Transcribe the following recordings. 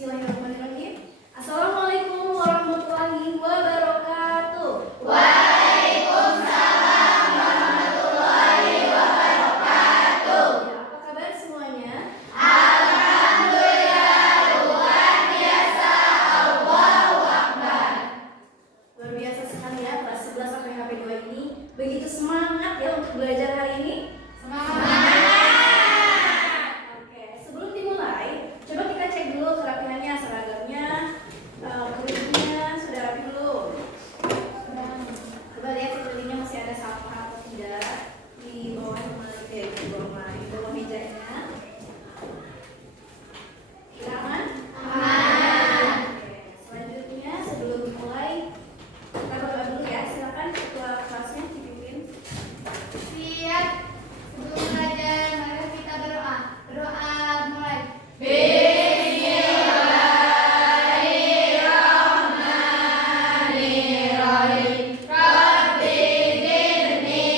Bismillahirrahmanirrahim. Assalamualaikum warahmatullahi wabarakatuh. Waalaikumsalam warahmatullahi wabarakatuh. Ya, apa kabar semuanya? Alhamdulillah, luar biasa. Allahu Akbar. Luar biasa sekali ya, kelas 11 sampai HP2 ini begitu semangat ya untuk belajar hari ini. Semangat. Oke, sebelum dimulai, coba kita cek dulu kerapihannya, seragamnya, kerugiannya sudah rapi belum? Coba lihat sekelilingnya masih ada sampah atau tidak di bawah di bawah mejanya. Tidak aman? Aman. Oke, selanjutnya sebelum dimulai kita berdoa dulu ya. Silakan ketua kelasnya dipimpin. Siap. Sebelum belajar, mari kita berdoa. Berdoa mulai. Bismillahirrahmanirrahim. Rabbi zidni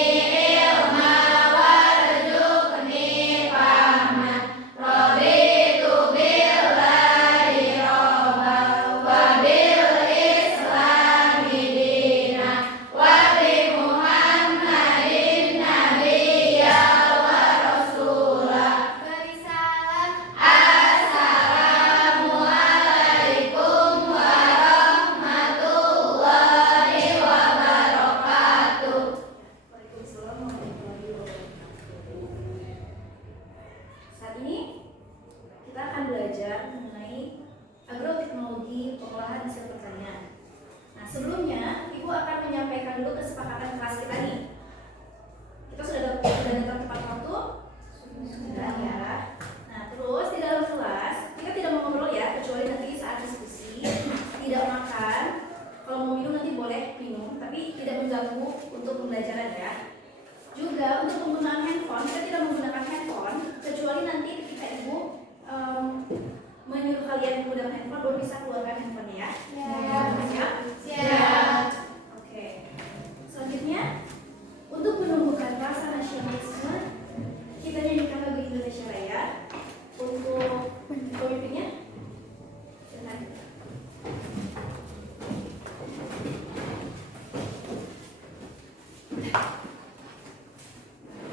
ilma warzuqni fahma. Raditu billahi robba wa bil islami dina wa bi Muhammadin nabiyya wa rasula. Beri salam. Assalamualaikum warahmatullahi wabarakatuh. Waalaikumsalam warahmatullahi wabarakatuh. Saat ini kita akan belajar mengenai agroteknologi pengolahan hasil pertanian. Nah, sebelumnya Ibu akan menyampaikan dulu kesepakatan kelas kita nih. Kita sudah datang tepat waktu? Sudah ya. Nah, terus di dalam kelas kita tidak mau ngobrol ya, kecuali nanti saat diskusi. Tidak makan. Kalau mau minum nanti boleh minum, tapi tidak mengganggu untuk pembelajaran ya. Juga untuk penggunaan handphone, kita tidak menggunakan handphone kecuali nanti ketika Ibu menyuruh kalian menggunakan handphone baru bisa keluarkan handphone ya. Siap? Siap. Oke. Selanjutnya, untuk menumbuhkan rasa nasionalisme, kita nyanyikan lagu Indonesia Raya. Untuk pemimpinnya, silakan.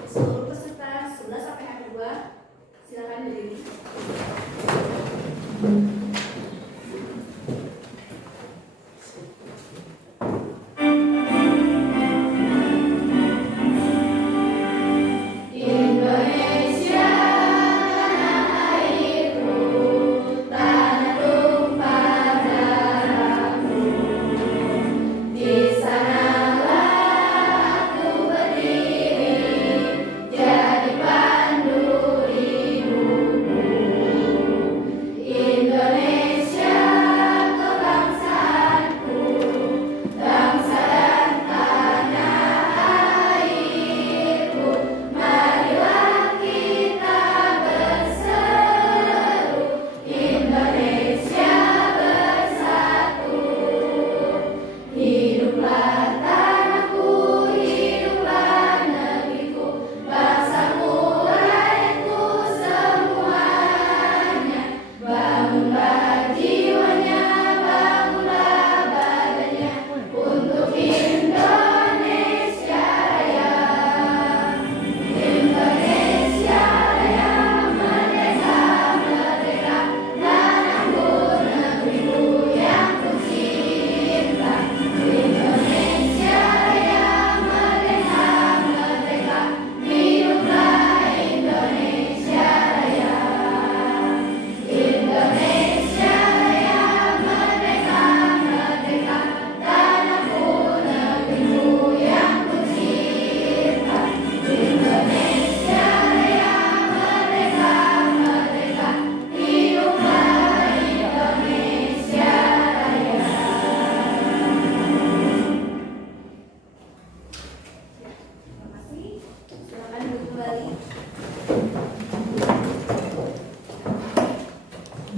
Seluruh peserta 11 sampai hari 2, silakan berdiri. Indonesia tanah airku, tanah tumpah darahku. Di sanalah aku berdiri, jadi pandu hidupku. Indonesia kebangsaanku, bangsa dan tanah airku. Marilah kita berseru, Indonesia bersatu. Hiduplah tanahku, hiduplah negeriku, bangsaku, rakyatku semuanya. Bangunlah jiwanya, bangunlah badannya untuk Indonesia Raya. Indonesia Raya, merdeka, merdeka, tanahku, negeriku yang kucinta. Indonesia Raya, merdeka, merdeka, hiduplah Indonesia Raya. Indonesia Raya, merdeka, merdeka, tanahku, negeriku yang kucinta. Indonesia Raya, merdeka, merdeka, hiduplah Indonesia Raya. Terima kasih. Silakan duduk kembali.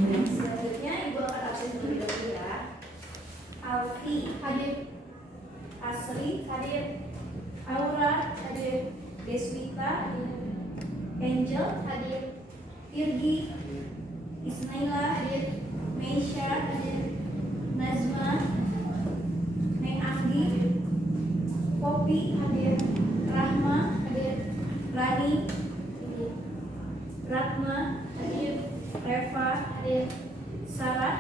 Selanjutnya Ibu akan absen terlebih dahulu ya. Alfi Hadir. Asri hadir. Aura hadir. Deswita Angel Hadir. Irgi Ismaila Hadir. Mei Tiffany, Ratna, Reva, Sarah,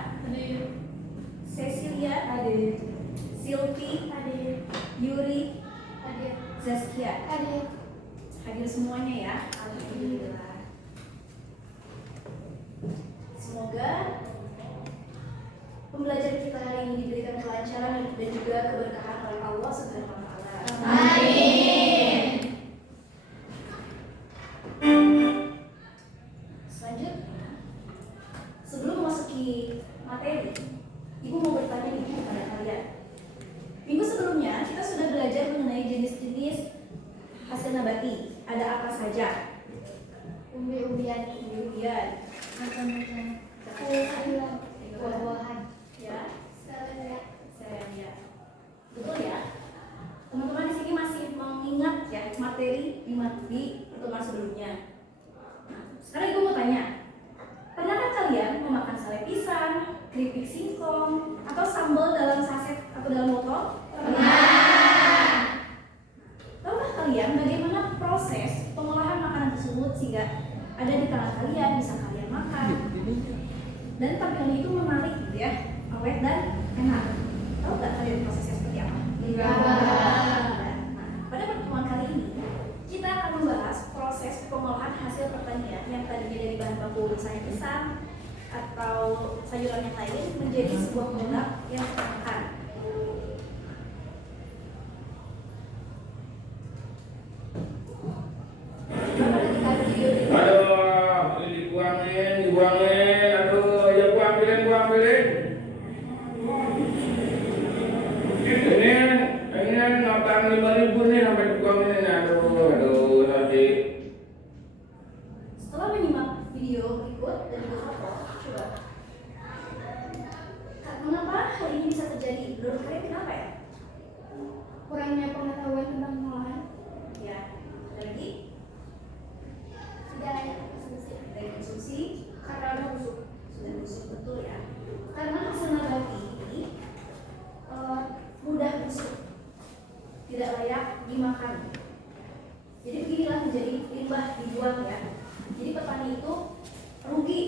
Cecilia, Silvi, Yuri, Zaskia. Hadir semuanya ya. Alhamdulillah. Semoga pembelajaran kita hari ini diberikan kelancaran dan juga keberkahan oleh Allah Subhanahu wa taala. Amin. Selanjutnya, sebelum memasuki materi, Ibu mau bertanya nih kepada kalian. Minggu sebelumnya kita sudah belajar mengenai jenis-jenis hasil nabati. Ada apa saja? Umbi-umbian, buah-buahan, Ya, saya. Betul ya. Teman-teman di sini masih mengingat ya materi di pertemuan sebelumnya. Nah, sekarang Ibu mau tanya, pernahkah kalian memakan sale pisang, keripik singkong, atau sambal dalam saset atau dalam botol? pernah. Tahukah kalian bagaimana proses pengolahan makanan tersebut sehingga ada di tangan kalian, bisa kalian makan? Dan tampilannya itu menarik gitu ya, awet dan enak. Tahu nggak kalian prosesnya seperti apa? Nah, pada pertemuan kali ini kita akan membahas proses pengolahan hasil pertanian yang tadinya dari bahan baku misalnya pisang atau sayuran yang lain menjadi sebuah produk yang kita makan. Aduh, ini dibuangin, aduh, ya buangin. Ini ngutang 5.000 nih sampai dibuangin, aduh, nanti. Setelah menyimak video berikut dan juga foto, coba. Mengapa hal ini bisa terjadi? Menurut kalian kenapa ya? Kurangnya pengetahuan tentang pengolahan, Ya, ada lagi tidak layak konsumsi dari konsumsi. karena udah busuk. Sudah busuk, betul ya. Karena hasil nabati ini mudah busuk, tidak layak dimakan. Jadi beginilah menjadi limbah dibuang ya. Jadi petani itu rugi,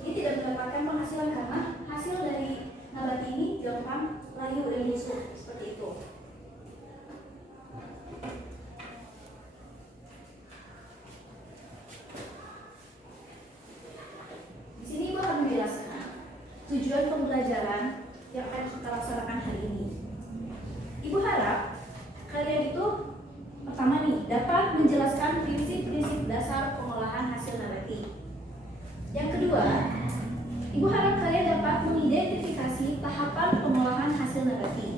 dia tidak mendapatkan penghasilan karena hasil dari nabati ini gampang layu dan busuk seperti itu. Di sini Ibu akan menjelaskan tujuan pembelajaran yang akan kita laksanakan hari ini. Ibu harap kalian itu pertama nih dapat menjelaskan prinsip-prinsip dasar pengolahan hasil nabati. Yang kedua, Ibu harap kalian dapat mengidentifikasi tahapan pengolahan hasil nabati.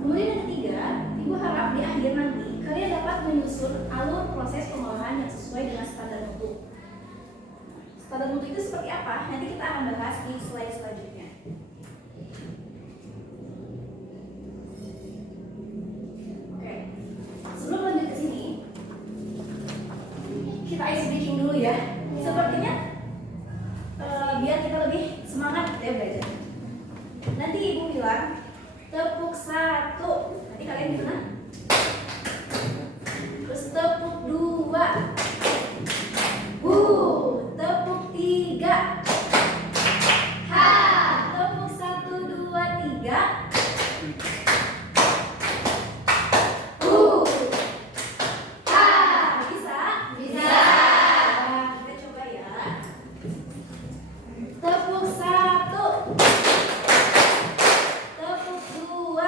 Kemudian yang ketiga, Ibu harap di akhir nanti kalian dapat menyusun alur proses pengolahan yang sesuai dengan standar mutu. Standar mutu itu seperti apa? Nanti kita akan bahas di slide selanjutnya. Oke, sebelum lanjut ke sini, kita ice breaking dulu ya. Sepertinya biar kita lebih semangat ya belajar. Nanti Ibu bilang tepuk 1, nanti kalian gimana? Terus tepuk 2, tepuk 3, tepuk 1, 2, 3, bisa? Nah, kita coba ya. Tepuk 1, tepuk 2,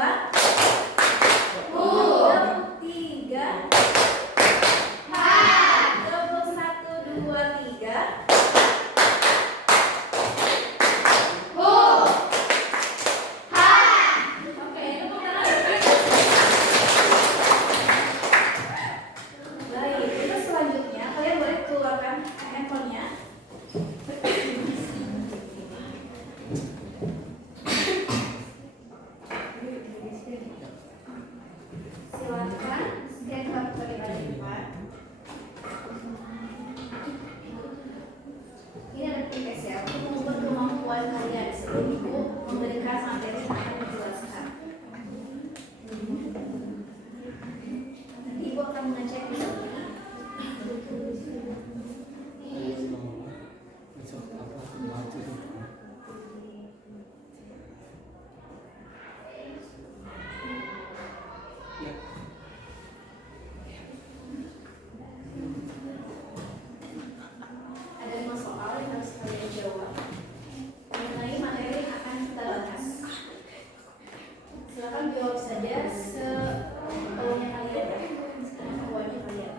Baik, untuk selanjutnya kalian boleh keluarkan handphonenya. Silakan scan kartu terlebih depan. Ini ada tes ya untuk mengukur kemampuan kalian sebelum ibu memberikan materi yang akan dijelaskan. Nanti ibu akan mengecek di sini. Ada 5 soal yang harus kalian jawab mengenai materi yang akan kita bahas. Silakan jawab saja sepuluhnya kalian ya, sepuluhnya kalian.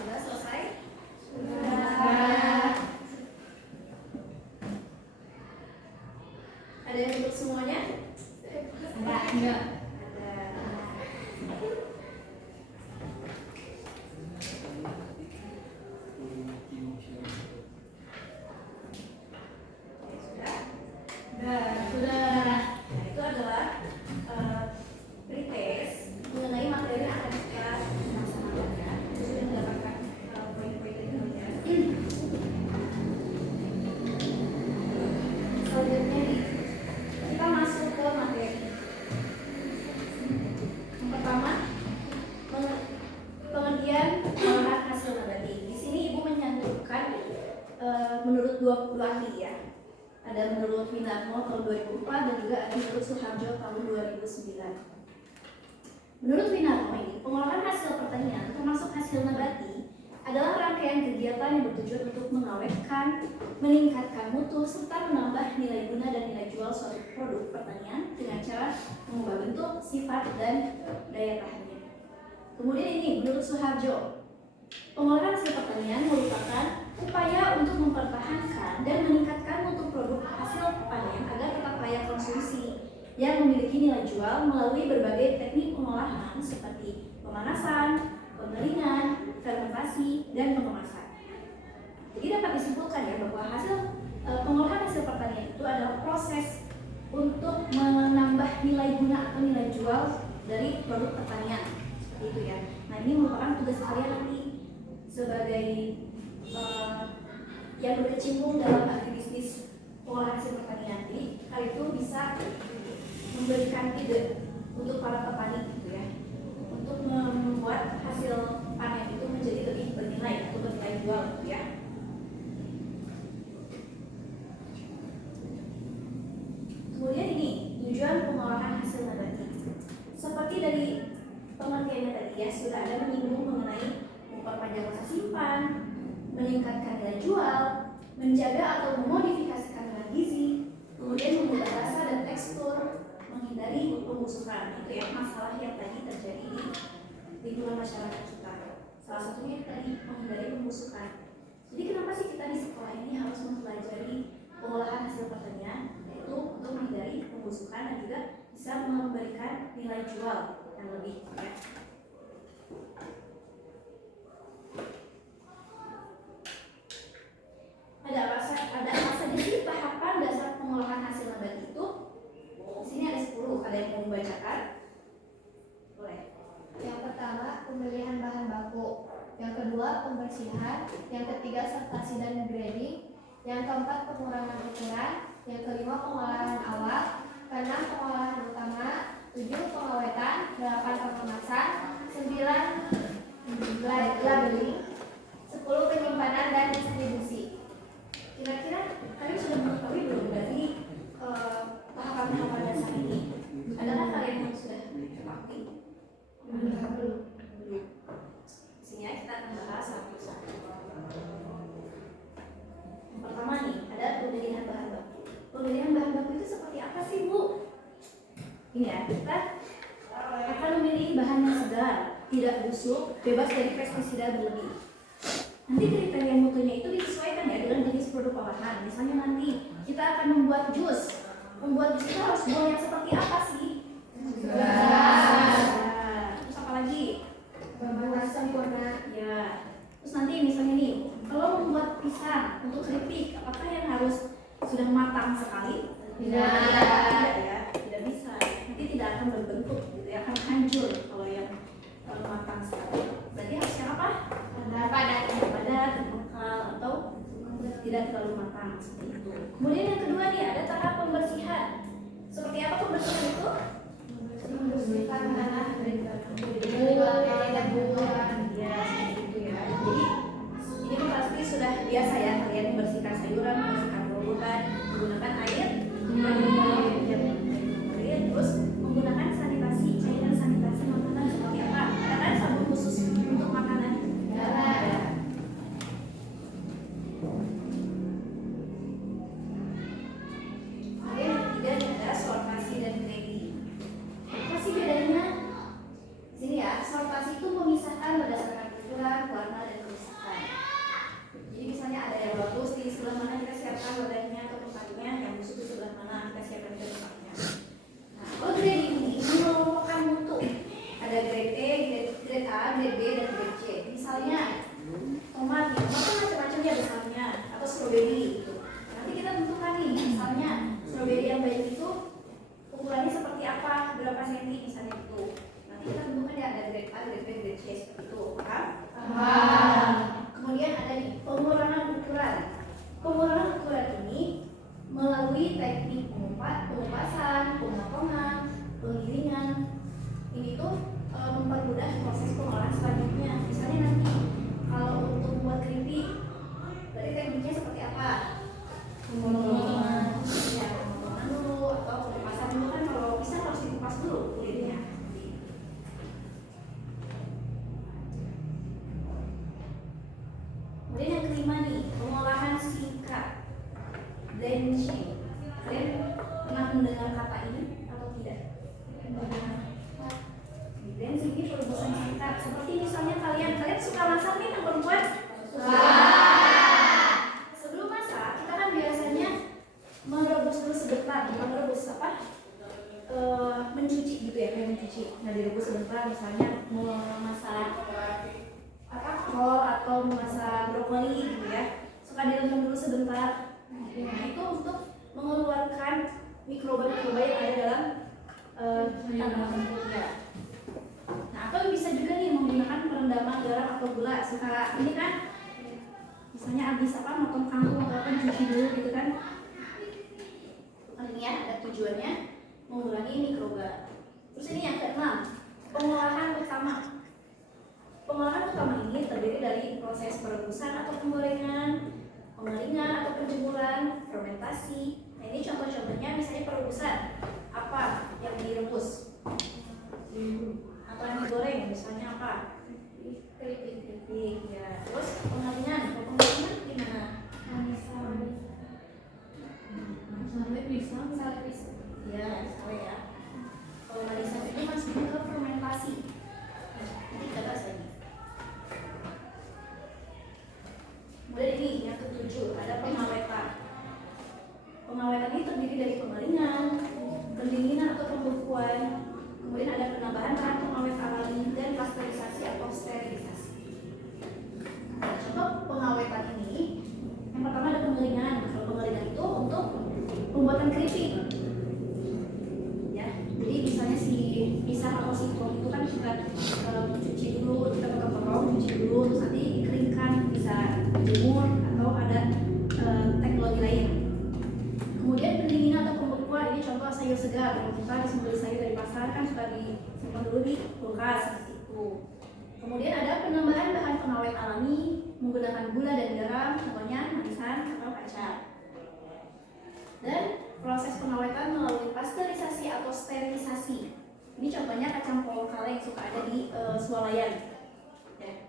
Sudah selesai? Sudah. Ada yang untuk semuanya? Enggak. Ada. Sudah. Nah, itu adalah pretest mengenai materi yang akan kita laksanakan ya. Sudah mendapatkan poin-poin dari kalian. Selanjutnya nih, kita masuk ke materi. Yang pertama, pengertian pengolahan hasil nabati. Di sini ibu menyantumkan menurut dua ahli ya. Ada menurut Winarno tahun 2004 dan juga ada menurut Suharjo tahun 2009. Menurut Winarno ini, pengolahan hasil pertanian termasuk hasil nabati adalah rangkaian kegiatan yang bertujuan untuk mengawetkan, meningkatkan mutu, serta menambah nilai guna dan nilai jual suatu produk pertanian dengan cara mengubah bentuk, sifat, dan daya tahannya. Kemudian ini menurut Suharjo, pengolahan hasil pertanian merupakan upaya untuk mempertahankan dan meningkatkan mutu produk hasil panen agar tetap layak konsumsi yang memiliki nilai jual melalui berbagai teknik pengolahan seperti pemanasan, pengeringan, fermentasi, dan pengemasan. Jadi dapat disimpulkan ya bahwa pengolahan hasil pertanian itu adalah proses untuk menambah nilai guna atau nilai jual dari produk pertanian. Seperti itu ya. Nah, ini merupakan tugas kalian nanti sebagai yang berkecimpung dalam agribisnis pengolahan hasil pertanian. Jadi hal itu bisa memberikan ide untuk para petani gitu ya, untuk membuat hasil panen itu menjadi lebih bernilai atau bernilai jual gitu ya. Kemudian ini tujuan pengolahan hasil nabati. Seperti dari pengertiannya tadi ya, sudah ada menyinggung mengenai memperpanjang masa simpan, meningkatkan nilai jual, menjaga atau memodifikasi kandungan gizi, kemudian mengubah rasa dan tekstur, menghindari pembusukan. Itu ya masalah yang tadi terjadi di lingkungan masyarakat kita. Salah satunya tadi menghindari pembusukan. Jadi kenapa sih kita kita di sekolah ini harus mempelajari pengolahan hasil pertanian, yaitu untuk menghindari pembusukan dan juga bisa memberikan nilai jual yang lebih ya. Ada apa saja sih tahapan dasar pengolahan hasil nabati itu? Di sini ada 10. Ada yang mau membacakan? Boleh. Yang pertama, pemilihan bahan baku. Yang kedua, pembersihan. Yang ketiga, sortasi dan grading. Yang keempat, pengurangan ukuran. Yang kelima, pengolahan awal. Keenam, pengolahan utama. 7, pengawetan. 8, pengemasan. 9, labeling. 10, penyimpanan dan distribusi. Kira-kira kalian sudah mengetahui belum dari tahapan-tahapan dasar ini? Adakah kalian yang sudah mengetahui? Belum. Di sini ya, kita akan bahas satu-satu. Yang pertama nih, ada pemilihan bahan baku. Pemilihan bahan baku itu seperti apa sih, Bu? Ini ya, kita akan memilih bahan yang segar, tidak busuk, bebas dari pestisida berlebih. Nanti kriteria mutunya itu disesuaikan ya dengan jenis produk olahan. Misalnya nanti kita akan membuat jus. Membuat jus itu harus buah yang seperti apa sih? Terus apa lagi? Berbuah sempurna. Ya. Terus nanti misalnya nih, kalau membuat pisang untuk keripik, apakah yang harus sudah matang sekali? Tidak ya, tidak bisa. Nanti tidak akan berbentuk, gitu ya, akan hancur kalau yang matang sekali. Berarti harusnya apa? Padat, mengkal, atau tidak terlalu matang seperti itu. Kemudian yang kedua nih, ada tahap pembersihan. Seperti apa pembersihan itu? Membersihkan tanah dari debu, Ya, seperti itu ya. Jadi ini pasti sudah biasa ya kalian membersihkan sayuran, membersihkan buah-buahan menggunakan air, terus menggunakan sanitasi, cairan sanitasi makanan seperti apa? Ada kan sabun khusus untuk makanan? Kemudian yang ketiga ada sortasi dan grading. Apa sih bedanya? Sini ya, sortasi itu memisahkan berdasarkan ukuran, warna, dan kerusakan. Jadi misalnya ada yang bagus di sebelah mana kita siapkan wadahnya atau tempatnya, yang busuk di sebelah mana kita siapkan tempatnya. Nah, kalau grading ini mengelompokkan mutu. Ada grade E, grade A, grade B, dan grade C. Misalnya tomat, tomat kan macam-macam ya besarnya, atau stroberi gitu. Nanti kita tentukan nih, misalnya stroberi yang baik itu ukurannya seperti apa, berapa senti misalnya itu. Nanti kita tentukan ya ada grade A, grade B, grade C seperti itu, paham? Kemudian ada nih pengurangan ukuran. Pengurangan ukuran ini melalui teknik pengupasan, pemotongan, penggilingan. Ini tuh mempermudah proses pengolahan selanjutnya. Misalnya nanti kalau untuk membuat keripik, berarti tekniknya seperti apa? Pemotongan, ya pemotongan dulu atau pengupasan dulu kan kalau pisang harus dikupas dulu kulitnya. Kemudian yang kelima nih, pengolahan singkat, drenching. Kalian pernah mendengar kata ini atau tidak? Drenching ini perebusan singkat. Seperti misalnya kalian suka masak nih kan perempuan? Sebelum masak kita kan biasanya merebus dulu sebentar. Merebus apa? Mencuci gitu ya, kayak mencuci. Nah direbus sebentar, misalnya memasak apa kol atau memasak brokoli gitu ya, suka direndam dulu sebentar. Nah itu untuk mengeluarkan mikroba-mikroba yang ada dalam tanaman ya. Nah atau bisa juga nih menggunakan perendaman garam atau gula. Suka ini kan, misalnya habis apa motong kangkung atau apa cuci dulu gitu kan. Ini ya ada tujuannya mengurangi mikroba. Terus ini yang keenam, pengolahan utama. Pengolahan utama ini terdiri dari proses perebusan atau penggorengan, pengeringan atau penjemuran, fermentasi. Nah ini contoh-contohnya misalnya perebusan. Apa yang direbus? Apa yang digoreng? Misalnya apa? Keripik ya. Terus pengeringan. Kalau pengeringan gimana? Ya, salah ya. Kalau manisan itu masuk ke fermentasi. Nanti kita bahas lagi. Kemudian ini nih, yang ketujuh ada pengawetan. Pengawetan ini terdiri dari pengeringan, pendinginan atau pembekuan, kemudian ada penambahan bahan pengawet alami dan pasteurisasi atau sterilisasi. Nah, contoh pengawetan ini, yang pertama ada pengeringan. Kalau pengeringan itu untuk pembuatan keripik. Ya, jadi misalnya si pisang atau si kol itu kan kita cuci dulu, kita potong-potong, cuci dulu, terus nanti dikeringkan, bisa dijemur atau ada teknologi lain. Kemudian pendinginan atau pembekuan, ini contoh sayur segar. Kalau kita habis membeli sayur dari pasar kan suka disimpan dulu di kulkas seperti itu. Kemudian ada penambahan bahan pengawet alami menggunakan gula dan garam, contohnya manisan atau kacang. Dan proses pengawetan melalui pasteurisasi atau sterilisasi. Ini contohnya kacang polong kaleng suka ada di swalayan. Ya.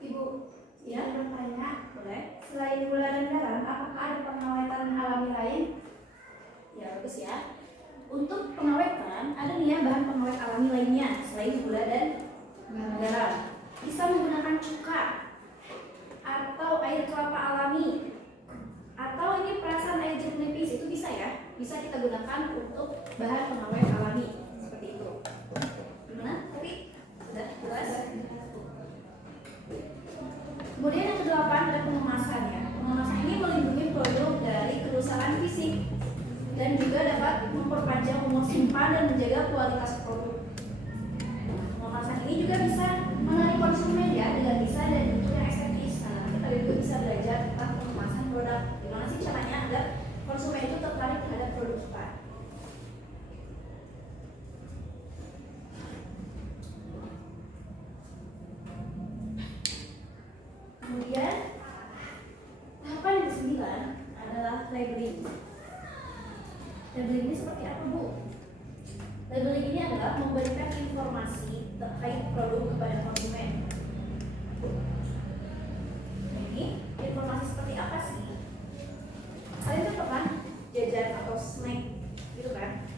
Ibu, ya bertanya, boleh? Selain gula dan garam, apakah ada pengawetan alami lain? Ya bagus ya. Untuk pengawetan ada nih ya bahan pengawet alami lainnya selain gula dan garam. Bisa menggunakan cuka atau air kelapa alami, atau ini perasan air jeruk nipis, itu bisa ya, bisa kita gunakan untuk bahan pengawet alami seperti itu. Gimana? Tapi sudah jelas. Kemudian yang kedelapan ada pengemasan ya. Pengemasan ini melindungi produk dari kerusakan fisik dan juga dapat memperpanjang umur simpan dan menjaga kualitas produk. Pengemasan ini juga bisa menarik konsumen ya dengan desain dan bentuk yang estetis. Nah, kita juga bisa belajar tentang pengemasan produk. Gimana sih caranya agar konsumen itu tertarik terhadap produk kita? Kemudian tahapan yang ke-9 adalah labeling. Labeling ini seperti apa, Bu? Labeling ini adalah memberikan informasi terkait produk kepada konsumen. Nah, ini informasi seperti apa sih? Kalian tuh pernah jajan atau snack gitu kan?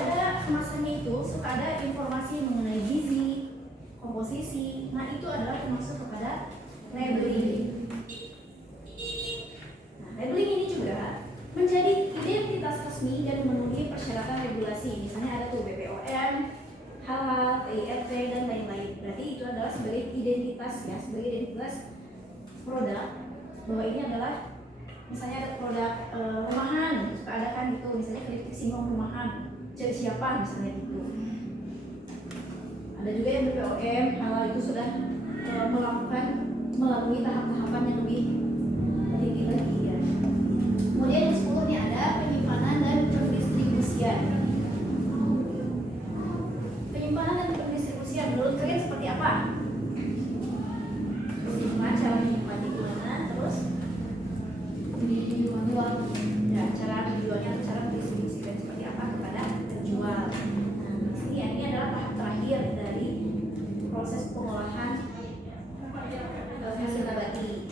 Ada kemasannya itu suka ada informasi mengenai gizi, komposisi. Nah, itu adalah termasuk kepada labeling. Nah, labeling ini juga menjadi identitas resmi dan memenuhi persyaratan regulasi. Misalnya ada tuh BPOM, halal, PIRT, dan lain-lain. Berarti itu adalah sebagai identitas ya, sebagai identitas produk bahwa ini adalah misalnya ada produk rumahan, suka ada kan gitu, misalnya kritik singgung rumahan, cari siapa misalnya gitu. Ada juga yang BPOM, halal itu sudah melakukan melalui tahap-tahapan yang lebih tinggi lagi ya. Kemudian yang 10 nih ada penyimpanan dan pendistribusian. Penyimpanan dan pendistribusian menurut kalian seperti apa? Menyimpan, cara menyimpannya gimana? Terus dijual, ya cara dijualnya atau cara mendistribusikan seperti apa kepada penjual. Nah, di sini ya, ini adalah tahap terakhir dari proses pengolahan hasil nabati.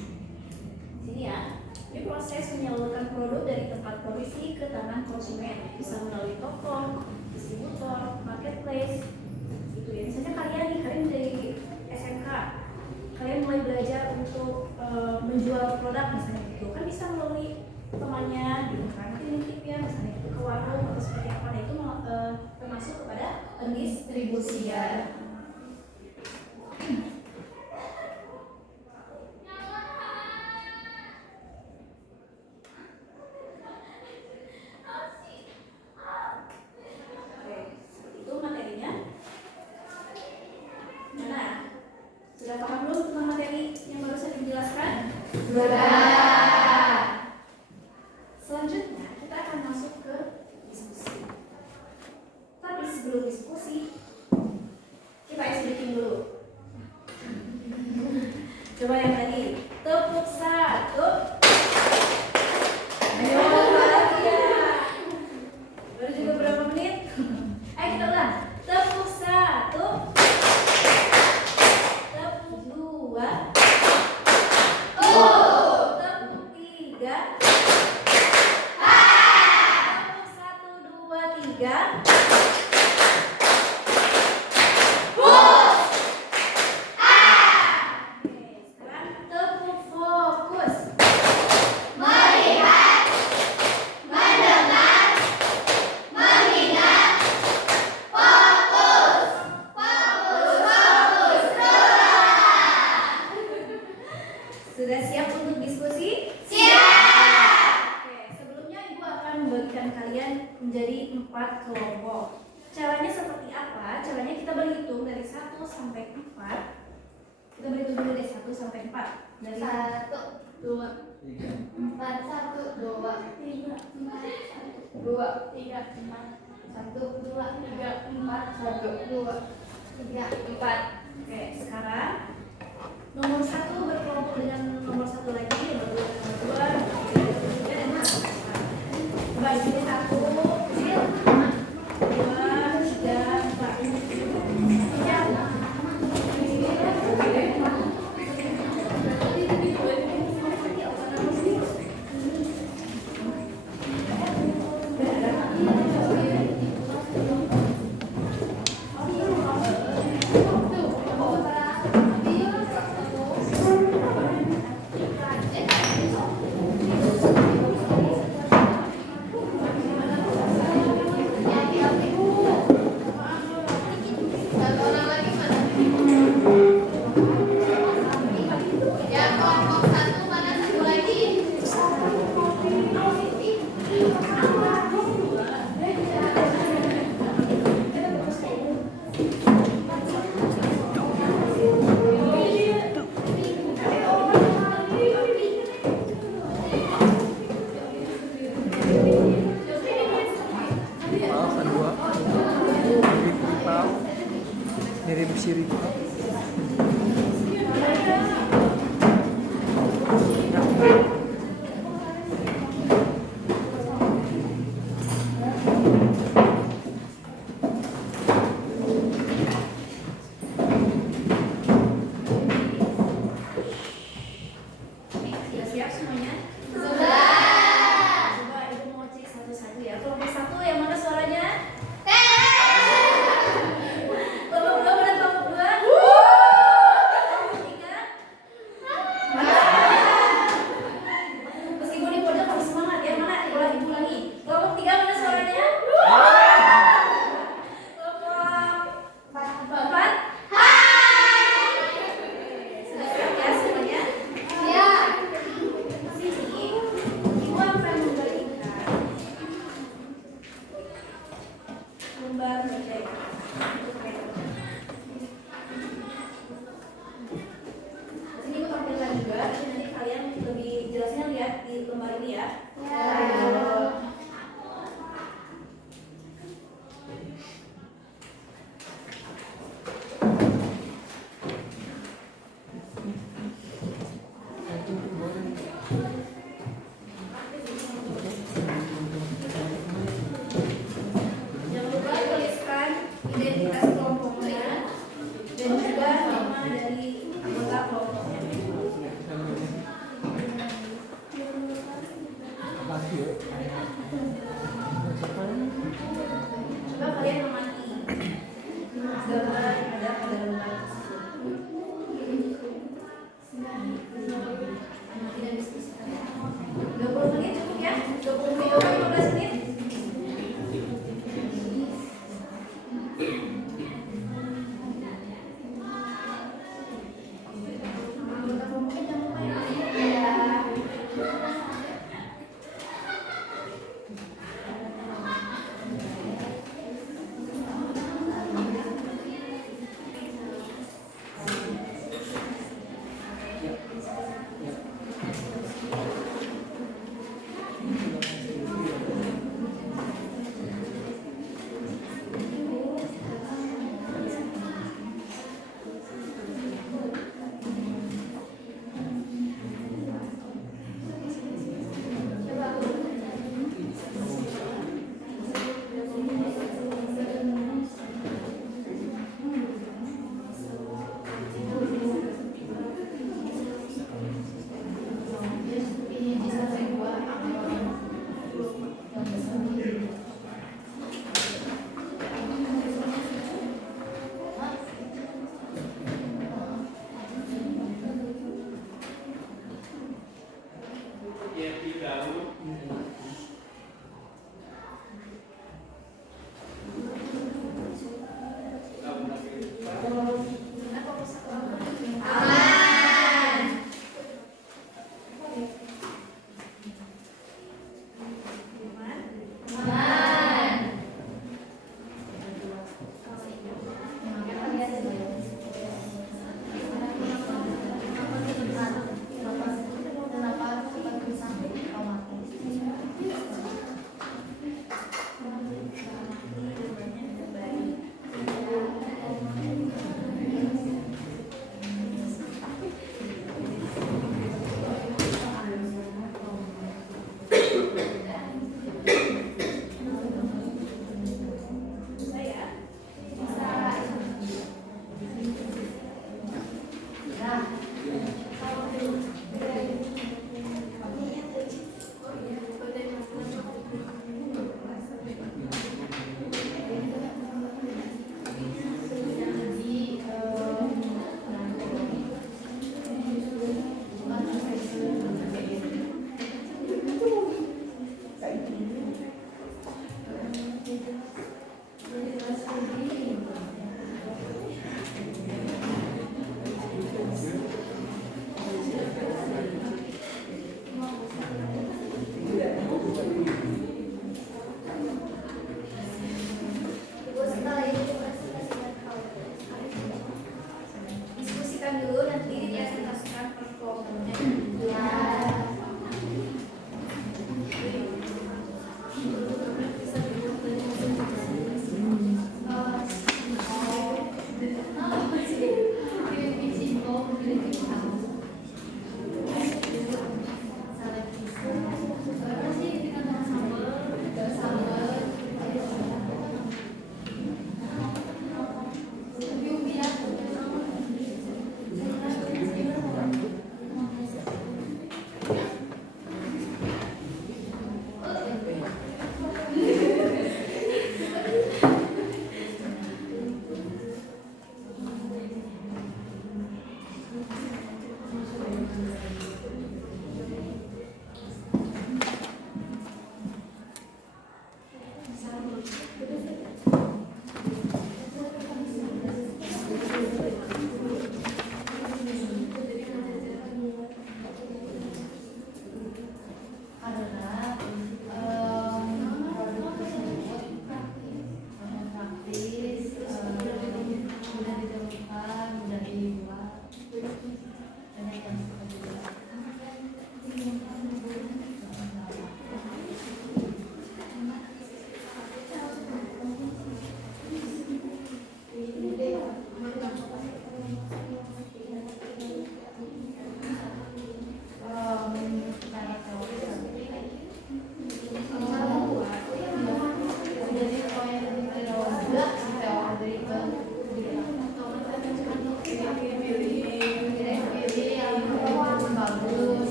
Sini ya, ini proses menyalurkan produk dari tempat produksi ke tangan konsumen, bisa melalui toko, distributor, marketplace, gitu ya. Misalnya kalian dari SMK, kalian mulai belajar untuk menjual produk misalnya gitu, kan bisa melalui temannya, gitu kan, nanti nitip ya misalnya ke warung atau seperti apa. Nah, itu termasuk kepada pendistribusian. Itu materinya. Nah, sudah paham belum tentang materi yang barusan dijelaskan? Sudah. Selanjutnya kita akan masuk ke diskusi. Tapi sebelum diskusi, kita SBT dulu. Coba yang tadi, tepuk satu. Ayo lagi ya. Baru juga berapa menit? Ayo kita ulang. Tepuk satu. Tepuk dua. Tepuk tiga. Tepuk 1, 2, 3. Oke, sekarang tepuk siap untuk diskusi? Siap. Oke, sebelumnya Ibu akan membagikan kalian menjadi 4 kelompok. Caranya seperti apa? Caranya kita berhitung dari 1 sampai 4. Kita berhitung dulu dari 1 sampai 4. Dari 1, 2, 4, 1, 2, 3, 4, 1, 2, 3, 4, 1, 2, 3, 4, 1, 2, 3, 4. Oke, sekarang nomor 1 berkelompok dengan nomor 1 lagi, nomor 2 nomor 2, nomor 3 dan nomor 4. Coba di sini 1, 2, 3, Satu orang lagi mana? Yang kelompok 1 mana satu lagi? Alfa 2 mirip sirip. Sudah siap semuanya? Sudah. Coba Ibu mau cek satu-satu ya. Kelompok 1 yang mana suaranya? Kelompok 2 mana kelompok 2? Kelompok 3? Meskipun di pojok harus semangat ya. Mana? Ibu lagi. Kelompok 3 mana suaranya? Kelompok 4? Sudah siap ya semuanya? Siap. Di sini Ibu akan membagikan lembar berjaya untuk mereka. Di sini Ibu tampilkan juga, nanti kalian lebih jelasnya lihat di lembar ini ya. Jangan lupa tuliskan identitas kelompoknya dan juga nama dari anggota kelompoknya. Coba kalian mengamati gambar yang ada pada lembar tersebut. Amati dan diskusikan. 20 menit cukup ya? 20 menit, 15 menit. Anggota kelompoknya jangan lupa ya.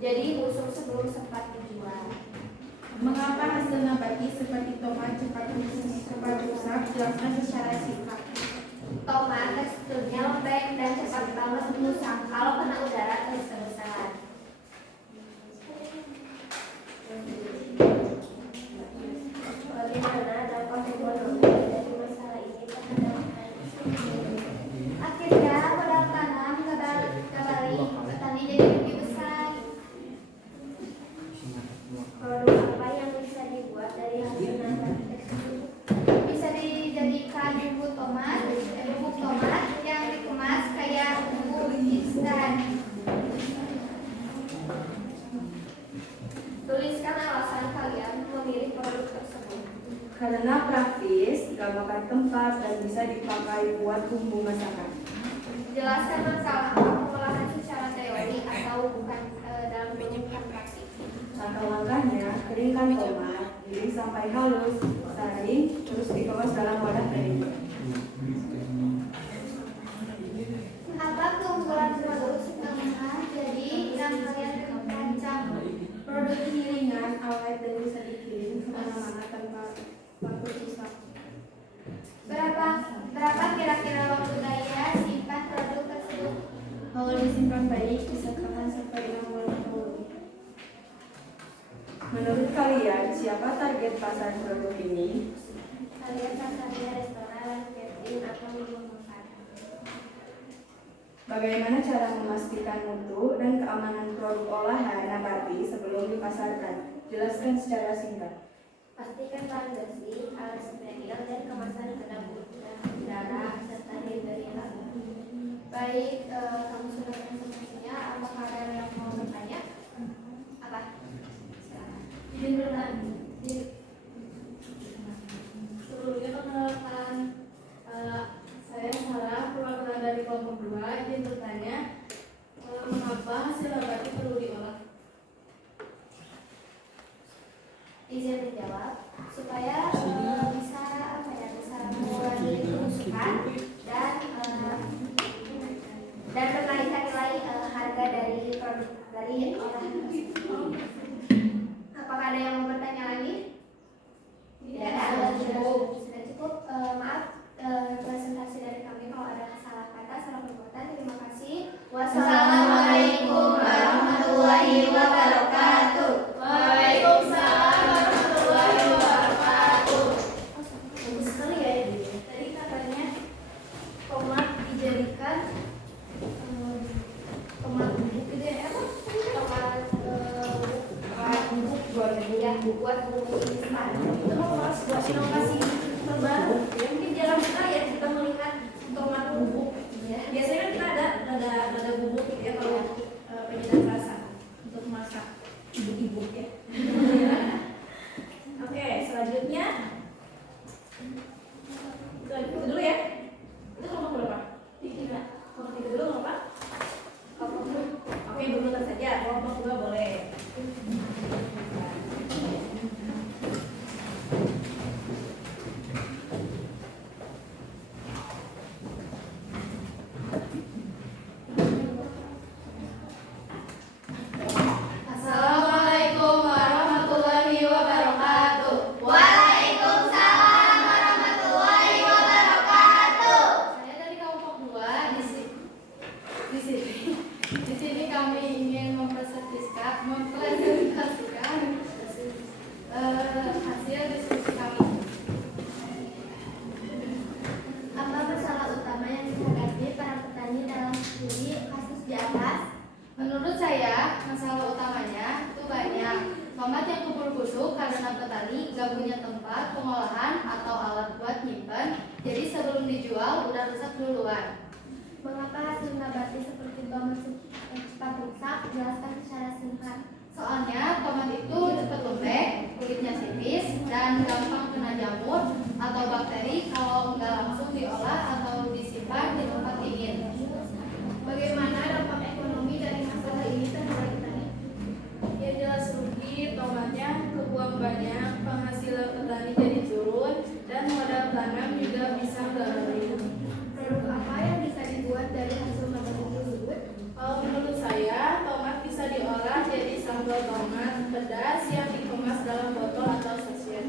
Jadi busuk sebelum sempat dijual. Mengapa hasil nabati seperti tomat cepat rusak? Jelaskan secara singkat. Tomat teksturnya lembek dan cepat banget rusak kalau kena udara terus-terusan. Bagaimana dampak ekonomi dari masalah ini terhadap petani? Akhirnya modal tanam kembali, petani jadi lebih besar. Produk apa yang bisa dibuat dari hasil nabati tersebut? Bisa dijadikan bubuk tomat yang dikemas kayak bubuk instan. Tuliskan alasan kalian memilih produk tersebut. Karena praktis, gak makan tempat dan bisa dipakai buat bumbu masakan. Jelaskan masalah keringkan tomat, giling sampai halus, saring, terus dikemas dalam wadah kering. Apa keunggulan produk setengah jadi yang kalian rancang? Produk ini ringan, awet, dan bisa dikirim kemana-mana tanpa waktu susah. Berapa kira-kira waktu daya simpan produk tersebut? Kalau disimpan baik, bisa tahan sampai 6 tahun. Menurut kalian, siapa target pasar produk ini? Kalian pasarnya restoran, catering, atau rumah makan? Bagaimana cara memastikan mutu dan keamanan produk olahan nabati sebelum dipasarkan? Jelaskan secara singkat. Pastikan bahan bersih, alat steril, dan kemasan kedap udara serta hindari hama. Baik, kamu sudah informasinya. Apakah ada yang mau bertanya? Apa? Izin bertanya. Sebelumnya perkenalkan, saya Sarah, perwakilan dari kelompok 2. Izin bertanya, mengapa hasil nabati perlu diolah? Izin menjawab supaya bisa mengurangi kerusakan dan menaikkan nilai harga dari produk dari olahan tersebut. Apakah ada yang mau bertanya lagi? Tidak ada. Sudah cukup. Maaf presentasi dari kami kalau ada salah kata, salah perbuatan. Terima kasih. Wassalamualaikum warahmatullahi wabarakatuh. Waalaikumsalam warahmatullahi wabarakatuh. Bagus sekali ya ini. Tadi katanya tomat dijadikan tomat bubuk gitu ya, apa? Tomat bubuk buat bubuk instan. Itu harus buat inovasi terbaru. Ya, mungkin jarang sekali ya kita melihat tomat bubuk. Ya, biasanya kan kita ada bubuk gitu ya kalau penyedap rasa untuk masak ibu-ibu ya. Oke, selanjutnya itu dulu ya. Itu kelompok berapa? Tiga. Kelompok 3 dulu nggak apa? Oke, berurutan saja. Kelompok 2 boleh. Assalamualaikum warahmatullahi wabarakatuh. Waalaikumsalam warahmatullahi wabarakatuh. Saya dari kelompok 2 di sini kami ingin mempresentasikan hasil diskusi kami. Apa masalah utama yang dihadapi para petani dalam studi kasus di atas? Menurut saya, masalah utamanya itu banyak. Tomat yang kumpul kusuk karena petani gak punya tempat pengolahan atau alat buat nyimpen, jadi sebelum dijual udah rusak duluan. Mengapa hasil nabati seperti bawang cepat rusak? Jelaskan secara singkat. Soalnya tomat itu cepat lembek, kulitnya tipis, dan gampang kena jamur atau bakteri kalau nggak langsung diolah atau disimpan di tempat dingin. Bagaimana dampak ekonomi dari masalah ini terhadap petani? Ya jelas rugi, tomatnya kebuang banyak, penghasilan petani jadi turun, dan modal tanam juga bisa nggak. Produk apa yang bisa dibuat dari hasil nabati tersebut? Kalau menurut saya, tomat bisa diolah jadi sambal tomat pedas yang dikemas dalam botol atau sachet.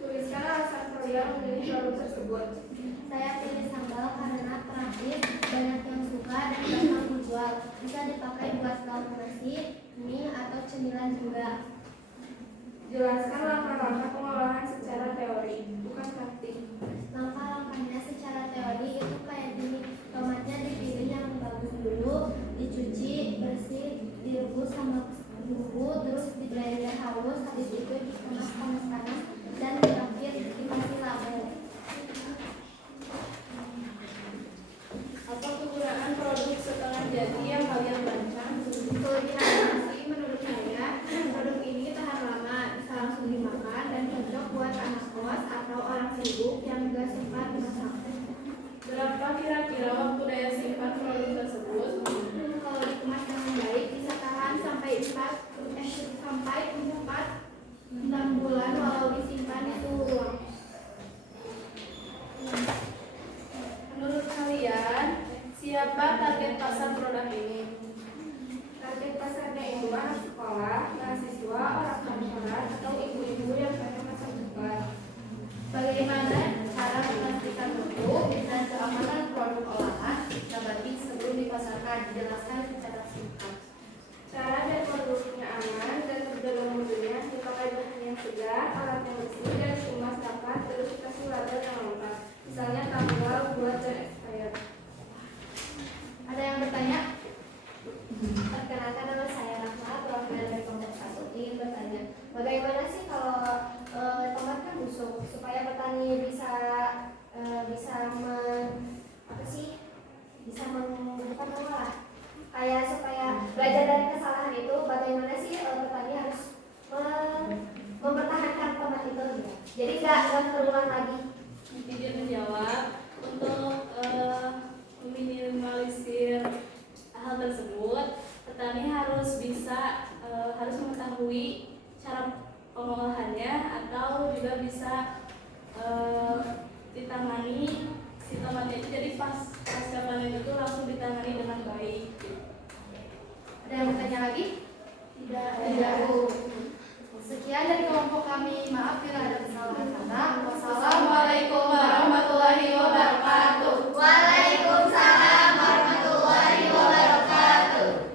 Tuliskan alasan kalian memilih produk tersebut. Saya pilih sambal karena praktis, banyak yang suka dan gampang dijual. Bisa dipakai buat lauk nasi, mie, atau cemilan juga. Jelaskan langkah-langkah pengolahan secara teori, bukan praktik. Langkah-langkahnya secara teori itu kayak gini. Tomatnya dipilih yang bagus dulu, dicuci bersih, direbus sama bumbu, terus di blender halus, habis itu dikemas panas-panas, dan terakhir dikasih label. Apa kegunaan produk setelah jadi yang kalian rancang? Kelebihan nasi menurut saya, produk ini tahan lama, bisa langsung dimakan dan cocok buat anak kos atau orang sibuk yang gak suka Siapa target pasar produk ini? Target pasarnya itu anak sekolah, mahasiswa, orang kantoran, atau ibu-ibu yang pengen masak cepat. Bagaimana cara memastikan mutu dan keamanan produk olahan nabati sebelum dipasarkan? Jelaskan secara singkat. Cara dan produknya aman dan terjaga mutunya, dipakai bahan yang segar, alat yang bersih, dan cuma dapat terus dikasih label yang lengkap. Misalnya tanggal, buat, dan expired. Ada yang bertanya? Perkenalkan, nama saya Rahma, profil dari kelompok 1. Ingin bertanya, bagaimana sih kalau tomat kan busuk supaya petani bisa bukan mengolah, kayak supaya belajar dari kesalahan itu, bagaimana sih petani harus mempertahankan tomat itu, gitu. Jadi nggak terulang lagi. Izin menjawab. Untuk meminimalisir hal tersebut, petani harus harus mengetahui cara pengolahannya, atau juga bisa ditangani si tomatnya itu, jadi pasca panen itu langsung ditangani dengan baik. Ada yang bertanya lagi? Tidak. Sekian dari kelompok kami. Maaf bila ada kesalahan kata. Wassalamualaikum warahmatullahi wabarakatuh. Waalaikumsalam warahmatullahi wabarakatuh.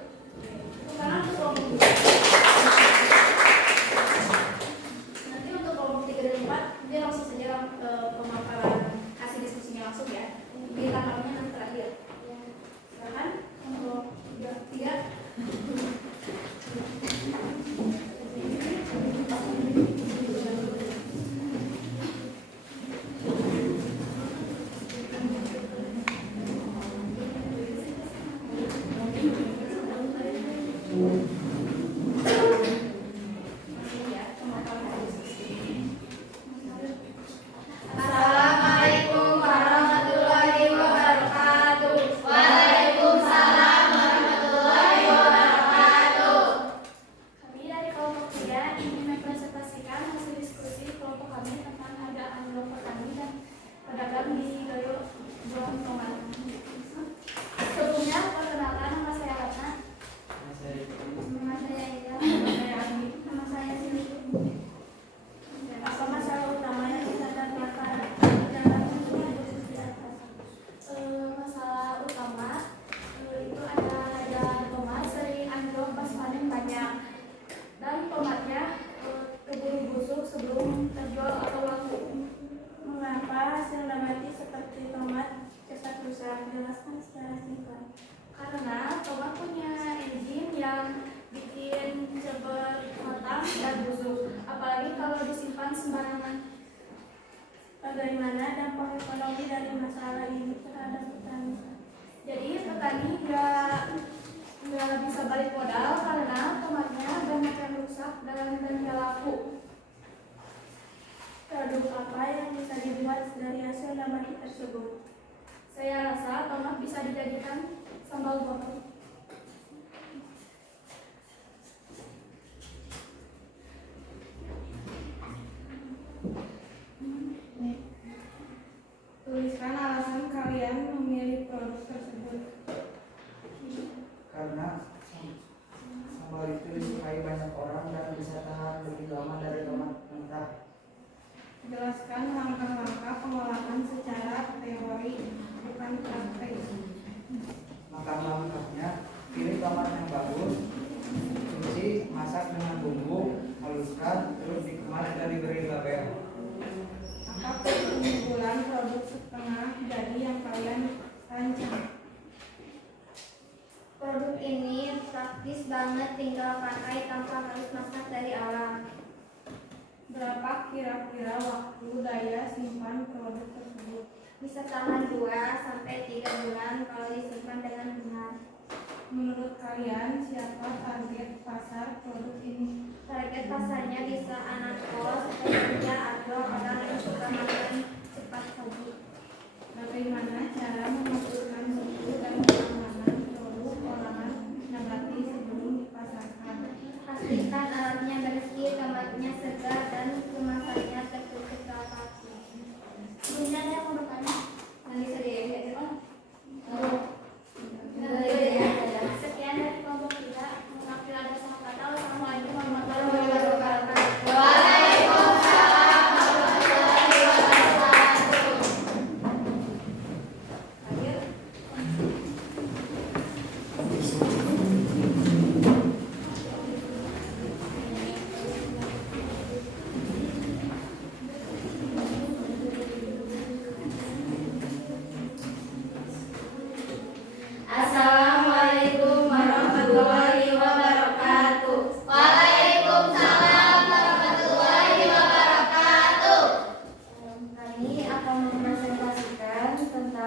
Sekarang untuk kelompok 2. Nanti untuk kelompok 3 dan 4 dia langsung saja pemaparan hasil diskusinya langsung ya. Ditangkapnya nanti terakhir. Silakan untuk 3. Assalamualaikum warahmatullahi wabarakatuh. Waalaikumsalam warahmatullahi wabarakatuh. Kami dari kelompok 3 ingin mempresentasikan hasil diskusi kelompok kami tentang harga anggur petani dan pedagang di Gayo Buah Tomat. Sebelumnya, perkenalkan, nama saya Ratna. Nama saya Ida. Nama saya Andi. Nama saya Sili. Apa masalah utama yang kita dapatkan dalam diskusi di atas? Masalah utama itu ada harga tomat sering anjlok pas panen banyak, dan tomatnya keburu busuk sebelum terjual atau laku. Mengapa hasil nabati seperti tomat cepat rusak? Jelaskan secara singkat. Karena tomat punya enzim yang bikin cepat matang dan busuk, apalagi kalau disimpan sembarangan. Bagaimana dampak ekonomi dari masalah ini terhadap petani? Jadi petani nggak bisa balik modal karena tomatnya banyak yang rusak dan nggak laku. Produk apa yang bisa dibuat dari hasil nabati tersebut? Saya rasa tomat bisa dijadikan sambal botol. Tuliskan alasan kalian memilih produk tersebut. Karena sambal itu disukai banyak orang dan bisa tahan lebih lama dari tomat mentah. Jelaskan langkah-langkah pengolahan secara teori, bukan praktek. Langkah-langkahnya, pilih tomat yang bagus, cuci, masak dengan bumbu, haluskan, terus dikemas dan diberi label. Apa keunggulan produk setengah jadi yang kalian rancang? Produk ini praktis banget, tinggal pakai tanpa harus masak dari awal. Berapa kira-kira waktu daya simpan produk tersebut? Bisa tahan 2 sampai 3 bulan kalau disimpan dengan benar. Menurut kalian, siapa target pasar produk ini? Target pasarnya bisa anak kos, pekerja, atau orang yang suka makan cepat saji. Bagaimana cara memastikan suhu dan keamanan produk olahan nabati sebelum dipasarkan? Pastikan alatnya bersih, tomatnya segar, dan kemasannya tertutup rapat. Sebelumnya saya mau bertanya, nanti saya diajarkan.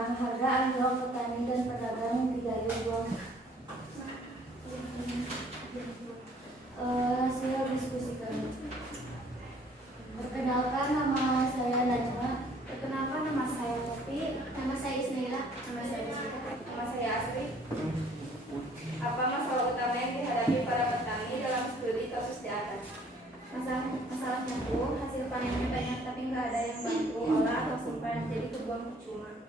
tentang harga anjlok petani dan pedagang di Garut. Hasil diskusi kami. Perkenalkan, nama saya Najma. Perkenalkan, nama saya Topi. Nama saya Ismaila. Nama saya Jessica. Nama saya Asri. Apa masalah utama yang dihadapi para petani dalam studi kasus di atas? Masalahnya tuh hasil panennya banyak tapi nggak ada yang bantu olah atau simpan, jadi terbuang percuma.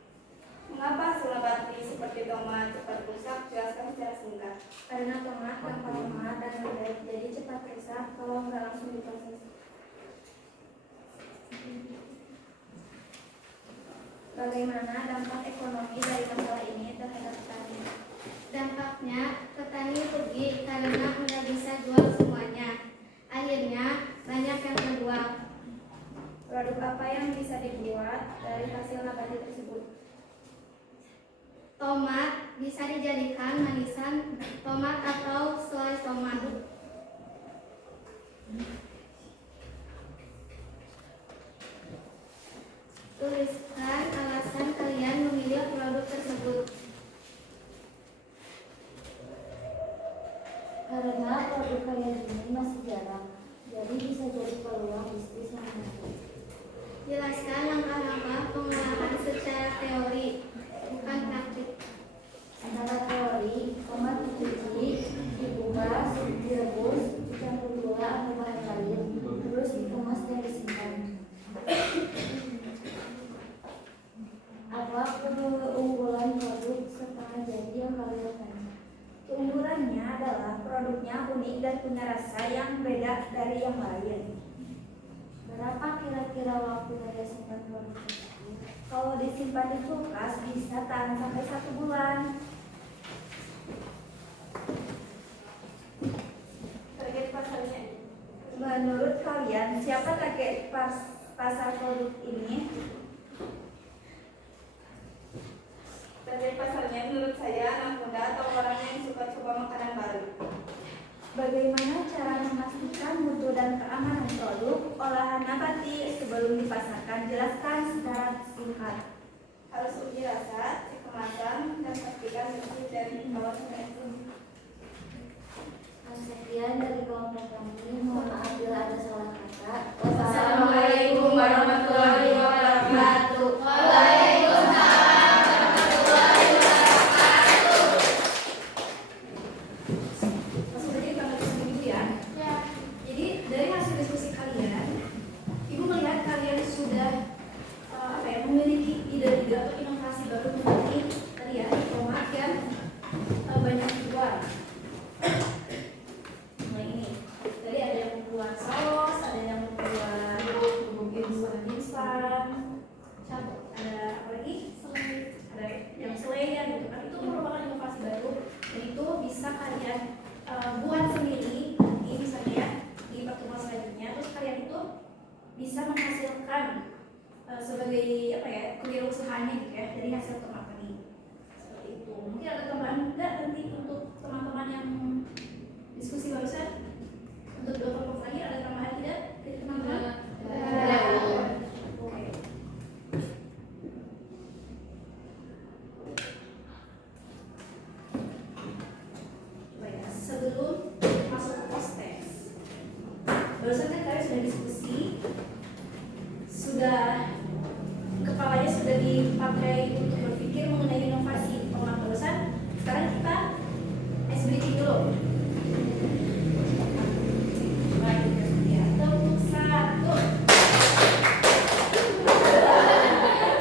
Mengapa hasil nabati seperti tomat cepat rusak? Jelaskan secara singkat. Karena tomat tanpa lemak dan lembek, jadi cepat rusak kalau nggak langsung diproses. Bagaimana dampak ekonomi dari masalah ini terhadap petani? Dampaknya, petani rugi karena nggak bisa jual semuanya. Akhirnya, banyak yang terbuang. Produk apa yang bisa dibuat dari hasil nabati tersebut? Tomat bisa dijadikan manisan tomat atau selai tomat. Tuliskan alasan kalian memilih produk tersebut. Karena produk kalian ini masih jarang, jadi bisa jadi peluang bisnis yang menarik. Jelaskan langkah-langkah pengolahan secara teori, bukan praktik. Secara teori, tomat dicuci, dikupas, direbus, dicampur gula atau bahan lain, terus dikemas dan disimpan. Apa keunggulan produk setengah jadi yang kalian tanya? Keunggulannya adalah produknya unik dan punya rasa yang beda dari yang lain. Berapa kira-kira waktu daya simpan produk tersebut? Kalau disimpan di kulkas bisa tahan sampai 1 bulan. Target pasarnya. Menurut kalian, siapa target pasar produk ini? Target pasarnya menurut saya anak muda atau orang yang suka coba makanan baru. Bagaimana cara memastikan mutu dan keamanan produk olahan nabati sebelum dipasarkan? Jelaskan secara singkat. Harus uji rasa, cek kemasan, dan pastikan bersih dari kawasan itu. Sekian dari kelompok kami. Mohon maaf bila ada salah kata. Wassalamualaikum warahmatullahi wabarakatuh. Langsung aja kita mulai dulu ya. Jadi dari hasil diskusi kalian, Ibu melihat kalian sudah memiliki ide-ide atau inovasi baru mengenai tadi ya tomat yang banyak dijual. Nah ini, tadi ada yang membuat saus, ada yang membuat instan, ada apa lagi? Ada yang selai ya gitu kan. Itu merupakan inovasi baru dan itu bisa kalian buat sendiri nanti misalnya ya di pertemuan selanjutnya. Terus kalian itu bisa menghasilkan sebagai apa ya kewirausahaannya gitu ya dari hasil tomat tadi. Seperti itu. Mungkin ada tambahan enggak nanti untuk teman-teman yang diskusi barusan? Untuk 2 kelompok lagi ada tambahan tidak dari teman-teman? Ada. Oke. Coba ya, sebelum masuk ke post-test, barusan kan kalian sudah diskusi, sudah kepalanya sudah dipakai untuk berpikir mengenai inovasi tomat barusan. Sekarang kita ice breaking dulu. Baik, ya, tepuk 1.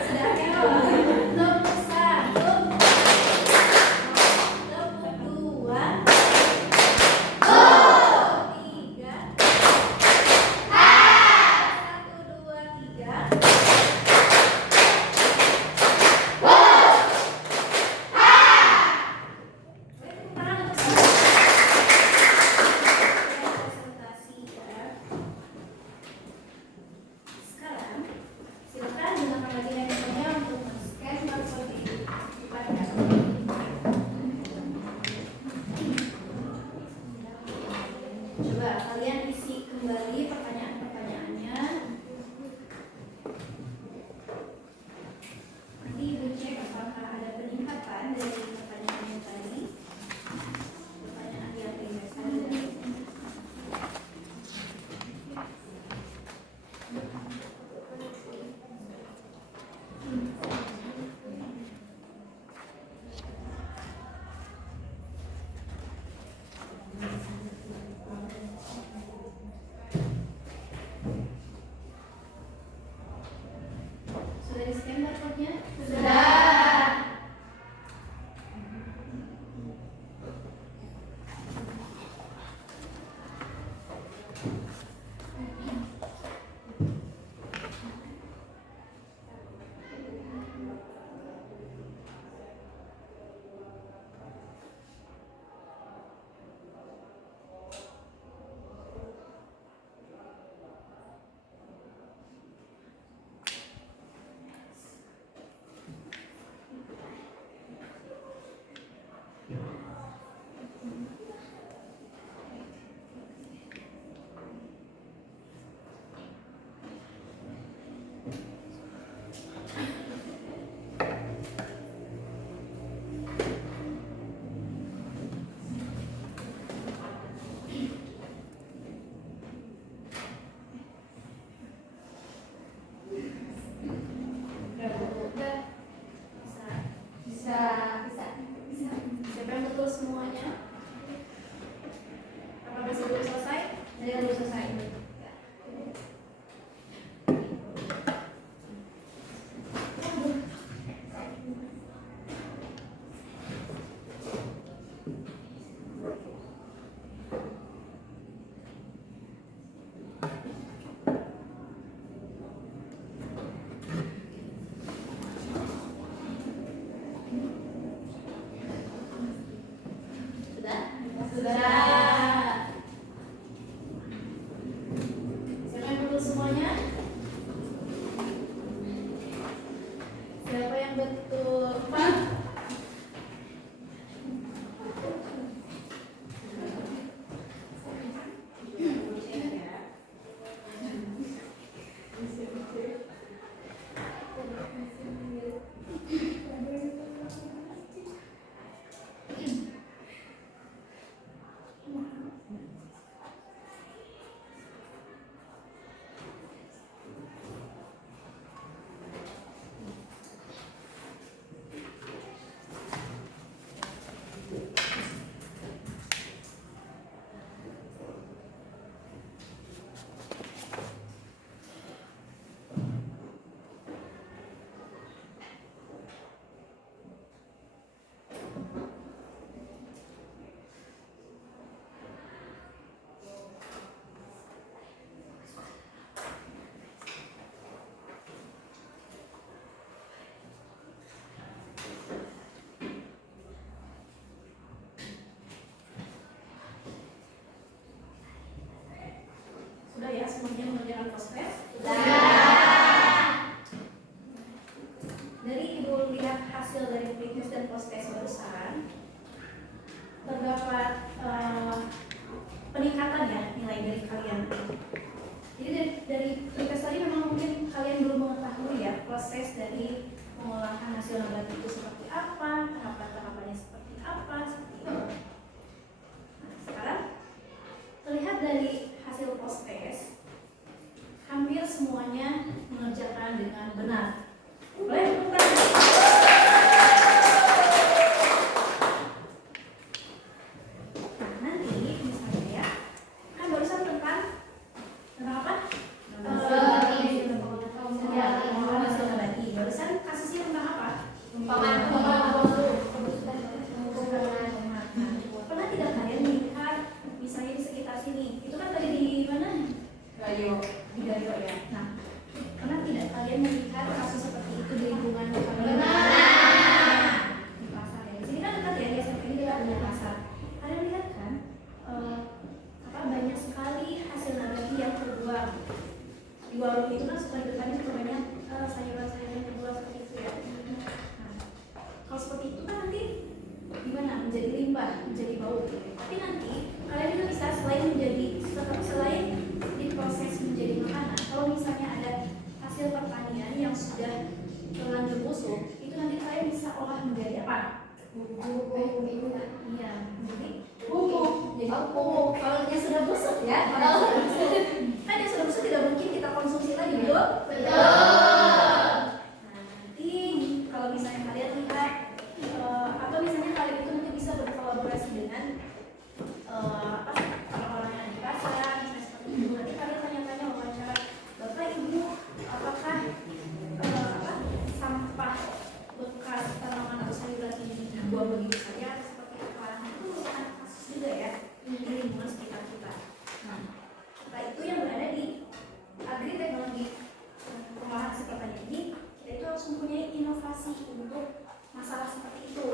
Sudah keluar. Tepuk 1. Tepuk 2. 3. hasil dari pretest dan post-test barusan, terdapat peningkatan ya nilai dari kalian. Jadi dari pretest tadi memang mungkin kalian belum mengetahui ya proses dari pengolahan hasil nabati itu seperti apa, tahapan-tahapannya seperti apa, seperti itu. Nah, sekarang terlihat dari hasil post-test, hampir semuanya mengerjakan dengan benar. Boleh tepuk tangan? Nah, nanti misalnya ya, kan barusan tentang apa? Hasil nabati. Barusan kasusnya tentang apa? Pernah tidak kalian melihat misalnya di sekitar sini? Itu kan tadi di mana? Di Gayo ya. Nah, pernah tidak kalian melihat kasus seperti itu di lingkungan kalian? Di pasar ya. Di sini kan dekat ya, di SMP ini kita punya pasar. Kalian lihat kan, banyak sekali hasil nabati yang terbuang. Di warung itu kan suka di depannya suka banyak sayuran-sayuran yang terbuang seperti itu ya. Nah, kalau seperti itu kan nanti gimana? Menjadi limbah, menjadi bau. Tapi nanti kalian juga bisa selain diproses menjadi makanan, kalau misalnya ada hasil pertanian yang sudah terlanjur busuk, itu nanti kalian bisa olah menjadi apa? Bubuk. Iya, jadi pupuk. Jadi pupuk. Kalau yang sudah busuk ya, kan yang sudah busuk tidak mungkin kita konsumsi lagi, betul? Nah, nanti kalau misalnya kalian lihat atau misalnya kalian itu nanti bisa berkolaborasi dengan orang-orang yang di pasar, misalnya seperti itu. Nanti kalian tanya-tanya wawancara, Bapak Ibu, apakah sampah bekas tanaman atau sayuran ini dibuang begitu saja seperti apa? Itu merupakan kasus juga ya di lingkungan sekitar kita. Nah, kita itu yang berada di agri teknologi pengolahan hasil pertanian ini, kita itu harus mempunyai inovasi untuk masalah seperti itu.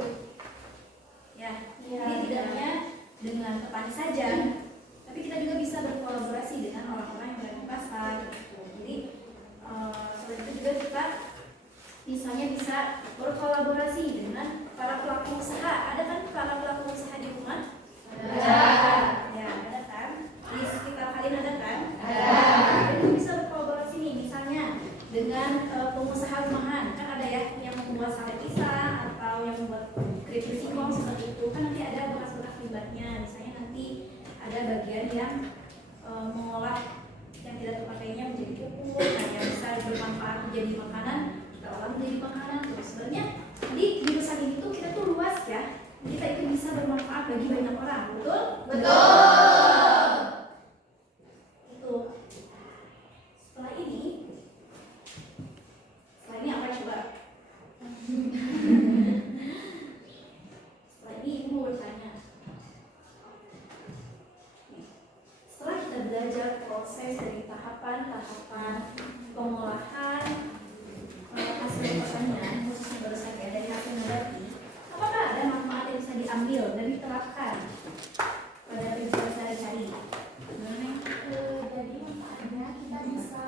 Ya, jadi tidak hanya dengan petani saja, tapi kita juga bisa berkolaborasi dengan orang-orang yang berada di pasar. Jadi selain itu juga kita misalnya bisa berkolaborasi dengan para pelaku usaha. Ada kan para pelaku usaha di rumah? Ada. Ya, ada kan? Di sekitar kalian ada kan? Ada. Jadi bisa berkolaborasi nih, misalnya dengan pengusaha rumahan. Kan ada ya yang membuat sate pisang atau yang membuat keripik singkong seperti itu. Kan nanti ada bekas-bekas limbahnya. Misalnya nanti ada bagian yang mengolah yang tidak terpakainya menjadi pupuk, yang bisa bermanfaat menjadi makanan, kita olah menjadi makanan. Terus sebenarnya di jurusan ini tuh kita tuh luas ya. Kita itu bisa bermanfaat bagi banyak orang, betul? Betul. Itu. Setelah ini apa coba? Setelah ini ibu mau bertanya. Setelah kita belajar proses dari tahapan-tahapan pengolahan hasil pertanian, khususnya barusan ya dari hasil nabati, apakah ada manfaat yang bisa diambil dan diterapkan pada kehidupan sehari-hari? Jadi manfaatnya kita bisa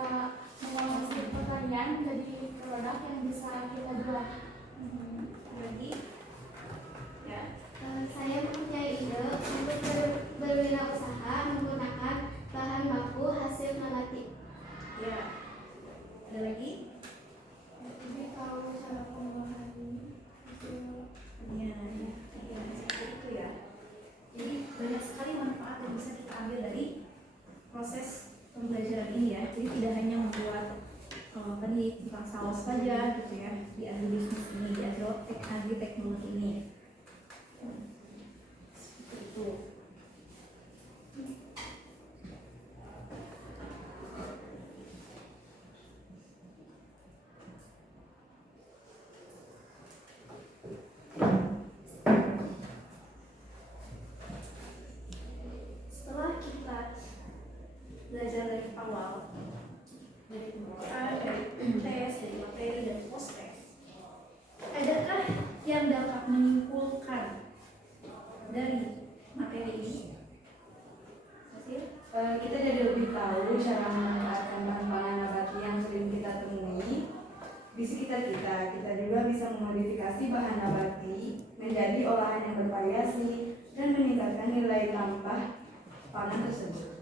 mengolah hasil pertanian menjadi produk yang bisa kita jual. Berarti ya, Saya mempunyai ide untuk berwirausaha menggunakan bahan baku hasil nabati. ya. Ada lagi? Jadi tahu cara pengolahan hasil. Iya, seperti itu ya. Jadi banyak sekali manfaat yang bisa kita ambil dari proses pembelajaran ini ya. Jadi tidak hanya membuat tadi tentang saus saja gitu ya di agribisnis ini, di agri teknologi ini. Seperti itu. Setelah kita belajar dari awal, dari pembukaan, dari tes, dari materi, dan post tes, adakah yang dapat menyimpulkan dari materi ini? Hasil? Kita jadi lebih tahu cara memanfaatkan bahan pangan nabati yang sering kita temui, di sekitar kita. Kita juga bisa memodifikasi bahan nabati menjadi olahan yang bervariasi dan meningkatkan nilai tambah pangan tersebut.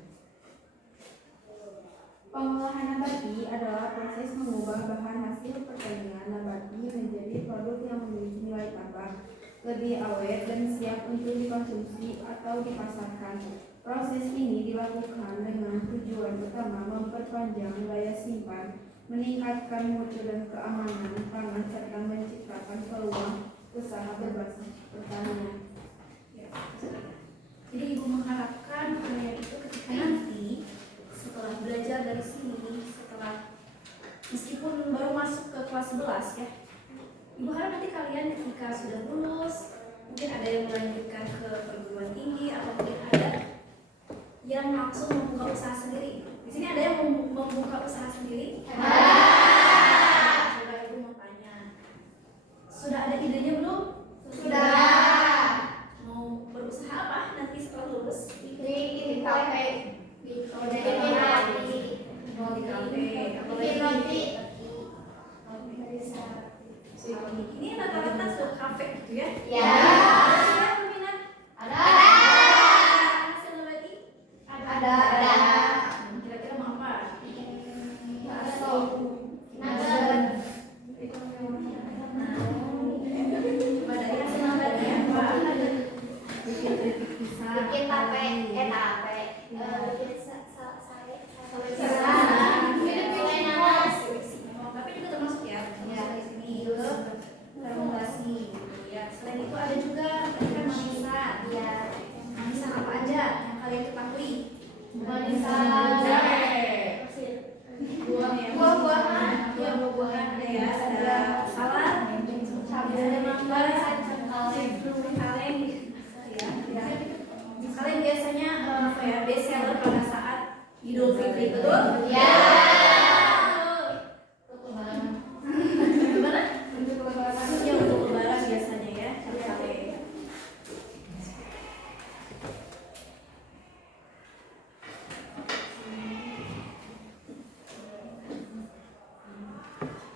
Pengolahan nabati adalah proses mengubah bahan hasil pertanian nabati menjadi produk yang memiliki nilai tambah, lebih awet dan siap untuk dikonsumsi atau dipasarkan. Proses ini dilakukan dengan tujuan utama memperpanjang daya simpan, meningkatkan mutu dan keamanan pangan, serta menciptakan peluang usaha berbasis pertanian. Ya, jadi ibu mengharapkan kalian itu ketika nanti setelah belajar dari sini, setelah meskipun baru masuk ke kelas 11 ya, ibu harap nanti kalian ketika sudah lulus, mungkin ada yang melanjutkan ke perguruan tinggi atau mungkin ada yang langsung membuka usaha sendiri. Di sini ada yang membuka usaha sendiri? Coba ibu mau tanya, sudah ada idenya belum? Sudah. Mau berusaha apa nanti setelah lulus? Bikin kafe. Bikin Mau di kafe, apa Bikin roti. lagi? Ini rata-rata sudah kafe gitu ya? Ya. Ada yang berminat? Ada. Hasil nabati? Ada. Kira-kira mau apa? Bakso. Nugget. Nah, coba dari hasil nabati apa? Bikin pisang. Bikin tape. Bikin Bikin nanas. Tapi juga termasuk ya, di sini ke fermentasi gitu ya. Selain itu ada juga kan manisan. Ya. Manisan apa aja yang kalian ketahui? Manisan. Buah-buahan. Ya, buah-buahan ada ya. Ada salad, ada mangga, kaleng, ya. Kaleng biasanya apa ya? Best seller pada saat Idul Fitri, betul? Ya. Gimana? Ya, untuk lebaran biasanya ya, kaleng.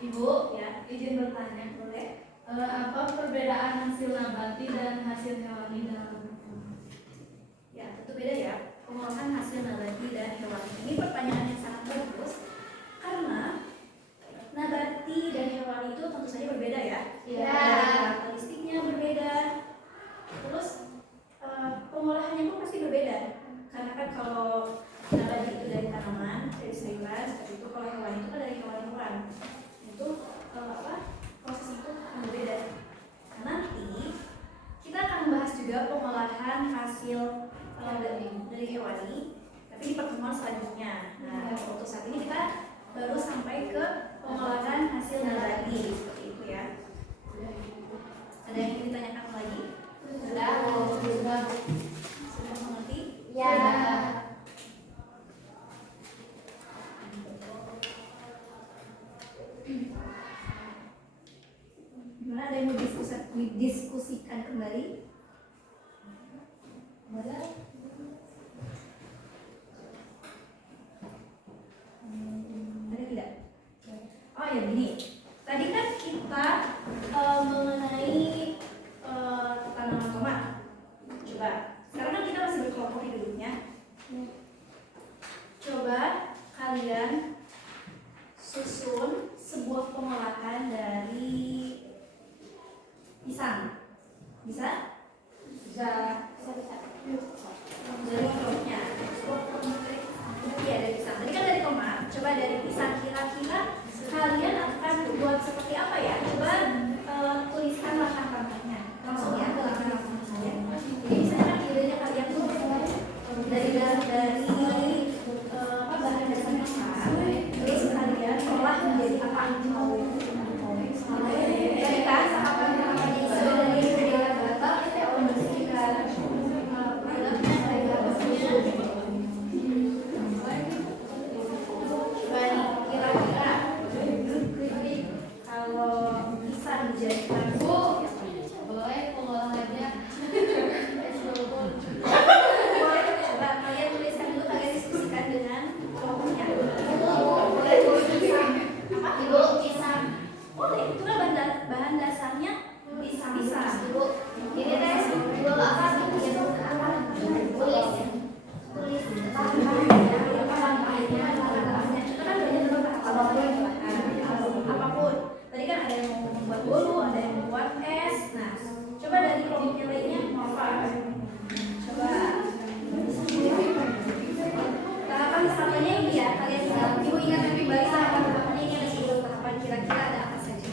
Ibu, Ya. izin bertanya. Boleh? Apa perbedaan hasil nabati dan hasil hewani dalam Ya, tentu beda ya. Pengolahan hasil nabati dan hewani. Ini pertanyaan yang sangat bagus karena nabati dan hewani itu tentu saja berbeda ya. Ya. Dari karakteristiknya berbeda. Terus pengolahannya pun pasti berbeda. Karena kan kalau nabati itu dari tanaman, dari sayuran, seperti itu. Kalau hewani itu kan dari hewan-hewan. Itu proses itu akan berbeda. Nah, nanti kita akan membahas juga pengolahan hasil dari hewani, tapi di pertemuan selanjutnya. Nah, untuk saat ini kita baru sampai ke pengolahan hasil nabati seperti itu ya. Ada yang ingin ditanyakan lagi? Sudah. Sudah mengerti? Ya. Gimana, ada yang mau didiskusikan kembali? Ada tidak? Oh ya, gini. Tadi kan kita mengenai tanaman tomat. Coba, sekarang kan kita masih berkelompok nih duduknya. Coba kalian susun sebuah pengolahan dari pisang. Bisa? Bisa. Dari kelompoknya. Iya, dari pisang. Tadi kan dari tomat. Coba dari pisang, kira-kira kalian akan buat seperti apa ya? Coba tuliskan langkah-langkahnya. Langsung ya, ke langkah-langkahnya saja. Jadi misalnya kan idenya kalian tuh dari bahan dasar pisang, terus kalian olah menjadi apa? Tadi kan apa namanya? Dari batal kita membersihkan produknya dari kira-kira kalau bisa dijadikan Bu, boleh pengolahannya. bisa. Bu, ini teh dulu apa gitu? Tulis. Apapun. Tadi kan ada yang mau membuat bolu, ada yang membuat es. Nah, coba dari kelompok yang lainnya mau apa? Coba. Tahapan-tahapannya ini ya, kalian ibu ingat lebih baik tahapan-tahapannya ini ada 10 tahapan, kira-kira ada apa saja?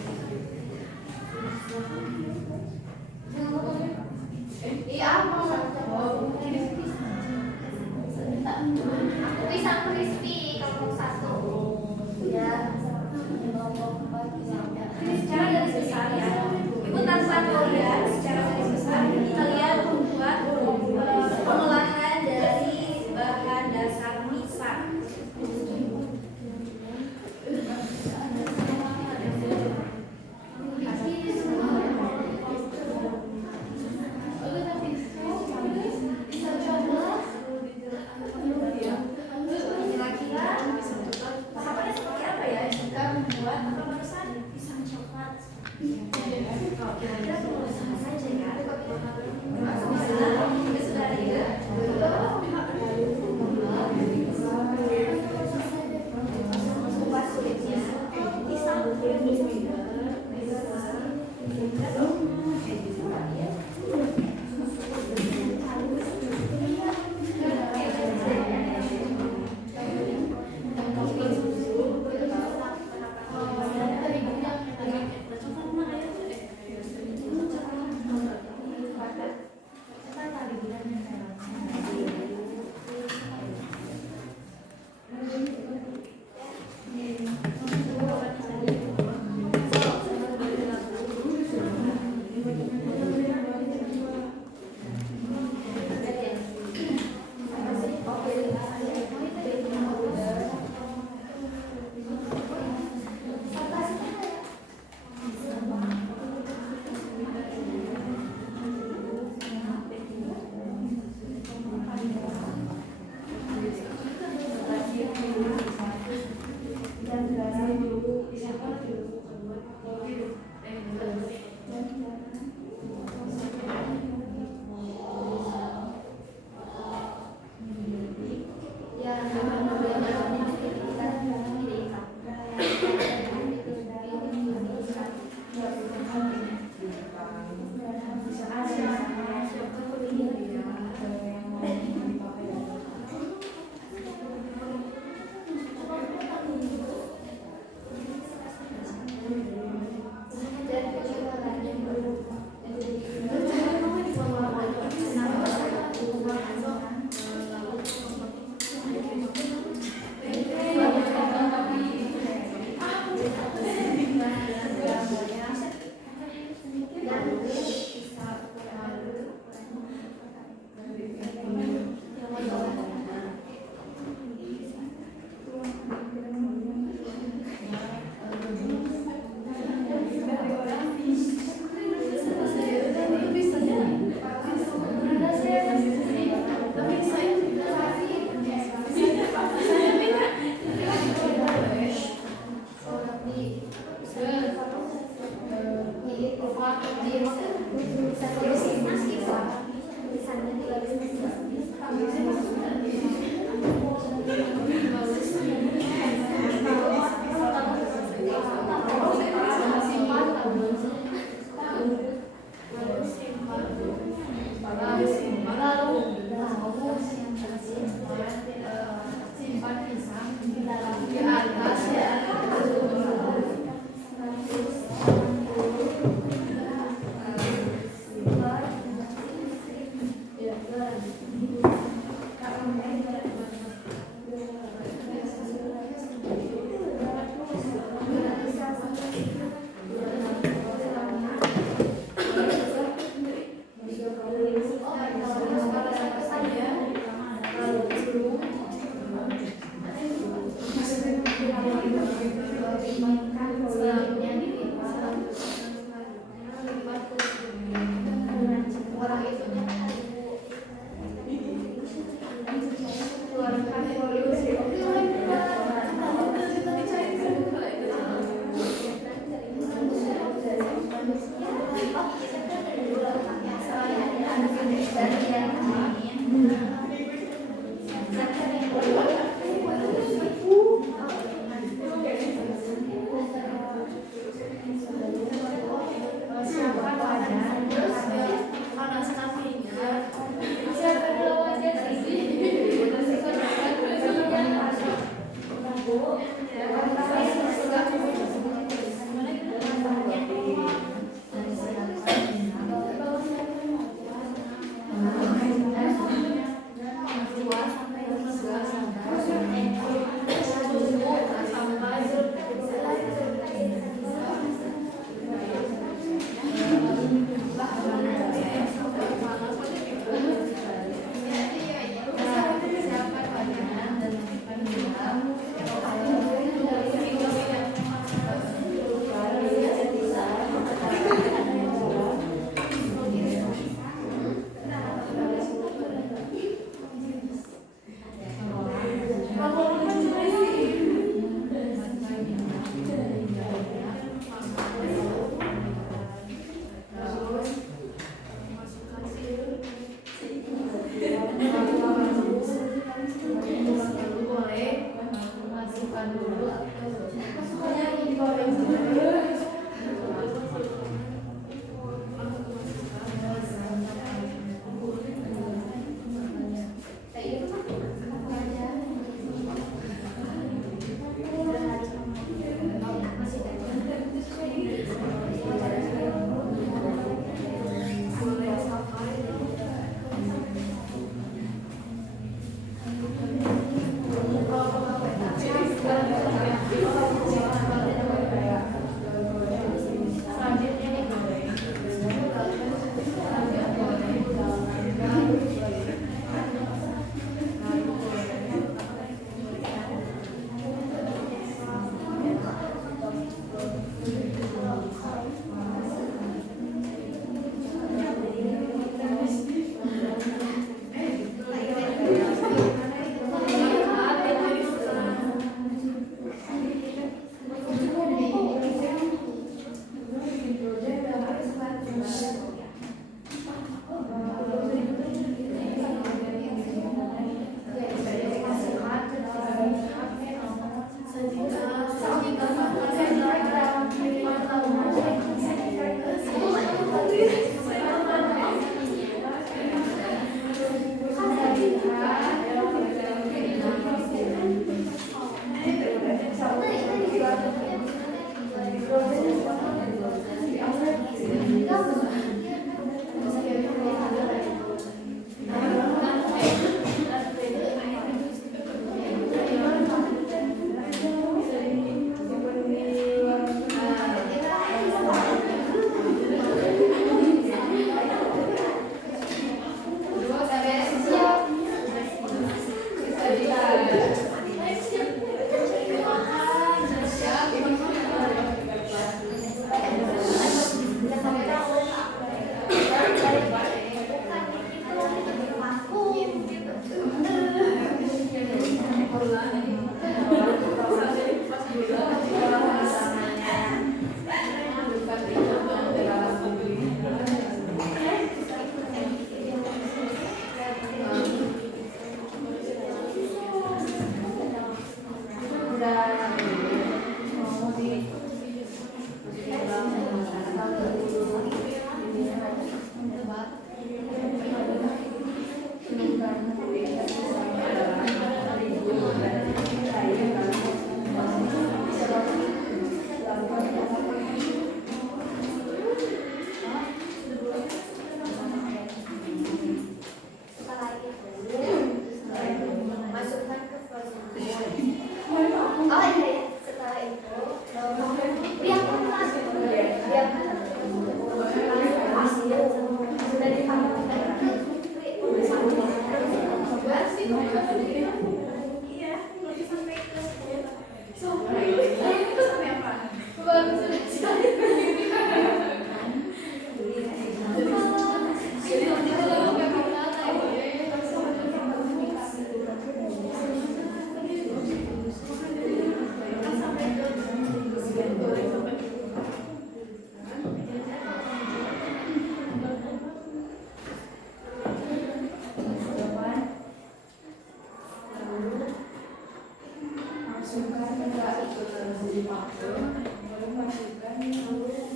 Lalu masukkan pisang ke dalam kemasan.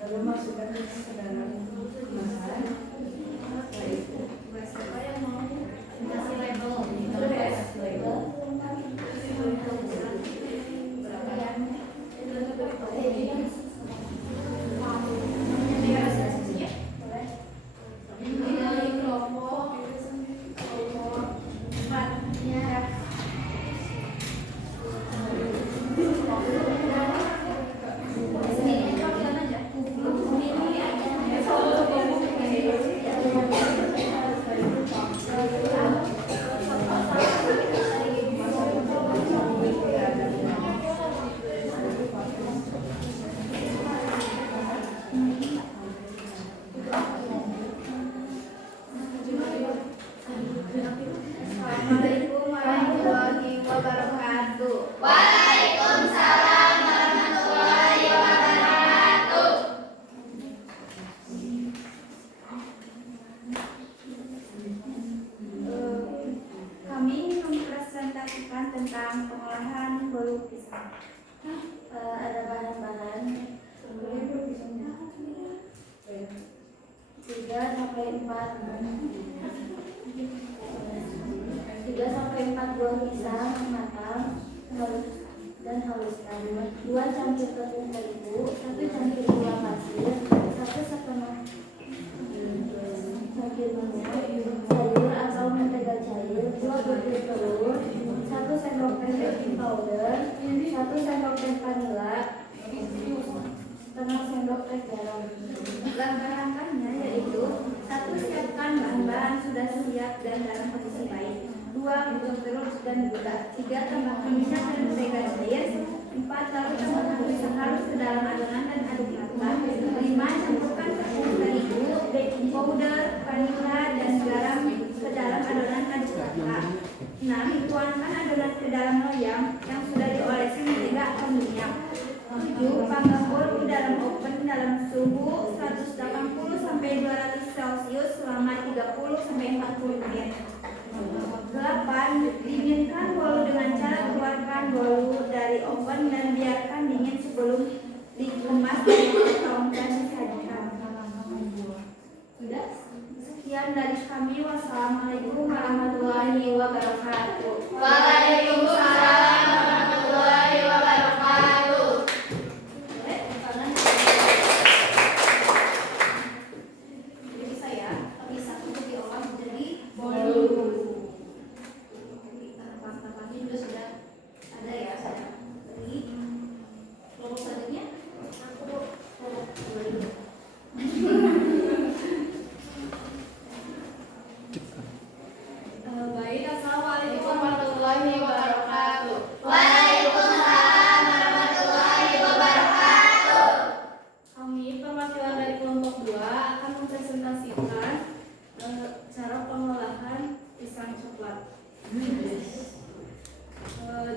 Lalu masukkan pisang ke dalam kemasan. Siapa yang mau Kasih label. dari kelompok Assalamualaikum warahmatullahi wabarakatuh. Waalaikumsalam warahmatullahi wabarakatuh. Kami mempresentasikan tentang pengolahan bolu pisang. Ada bahan-bahan 3 sampai 4 buah pisang matang dan haluskan 2 cangkir tepung terigu, 1 cangkir gula pasir, 1 setengah cangkir minyak sayur atau mentega cair, 2 butir telur, 1 sendok teh baking powder, 1 sendok teh vanila, setengah sendok teh garam. Langkah-langkahnya yaitu 1. Siapkan bahan-bahan sudah siap dan dalam posisi baik. 2. Tutup terus dan gula. 3. Tambahkan minyak dan mentega cair. 4. Lalu tambahkan pisang halus ke dalam adonan dan aduk rata. 5. Campurkan tepung terigu, baking powder, vanila dan garam ke dalam adonan, aduk rata. 6. Tuangkan adonan ke dalam loyang yang sudah diolesi mentega atau minyak. 7. Panggang bolu dalam oven dalam suhu 180 sampai 200 Celcius selama 30 sampai 40 menit. 8. Dinginkan bolu dengan cara keluarkan bolu dari oven dan biarkan dingin sebelum dikemas dan dipotong dan disajikan. Sudah? Sekian dari kami. Wassalamualaikum warahmatullahi wabarakatuh. Waalaikumsalam warahmatullahi wabarakatuh. Jadi saya pisang itu diolah menjadi bolu. Tahapan-tahapannya juga sudah ada ya saya. Jadi kelompok selanjutnya aku kelompok 2. Baik, assalamualaikum Warahmatullahi wabarakatuh. Waalaikumsalam warahmatullahi wabarakatuh. Kami perwakilan dari kelompok 2 akan mempresentasikan cara pengolahan pisang coklat.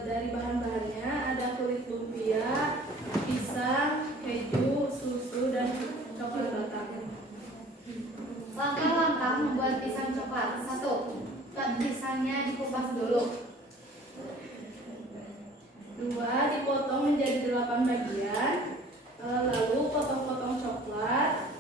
Dari bahan-bahannya ada kulit lumpia, pisang, keju, susu, dan coklat batang. Langkah-langkah membuat pisang coklat. 1. Cut pisangnya dikupas dulu. 2. Dipotong menjadi 8 bagian. Lalu potong-potong coklat.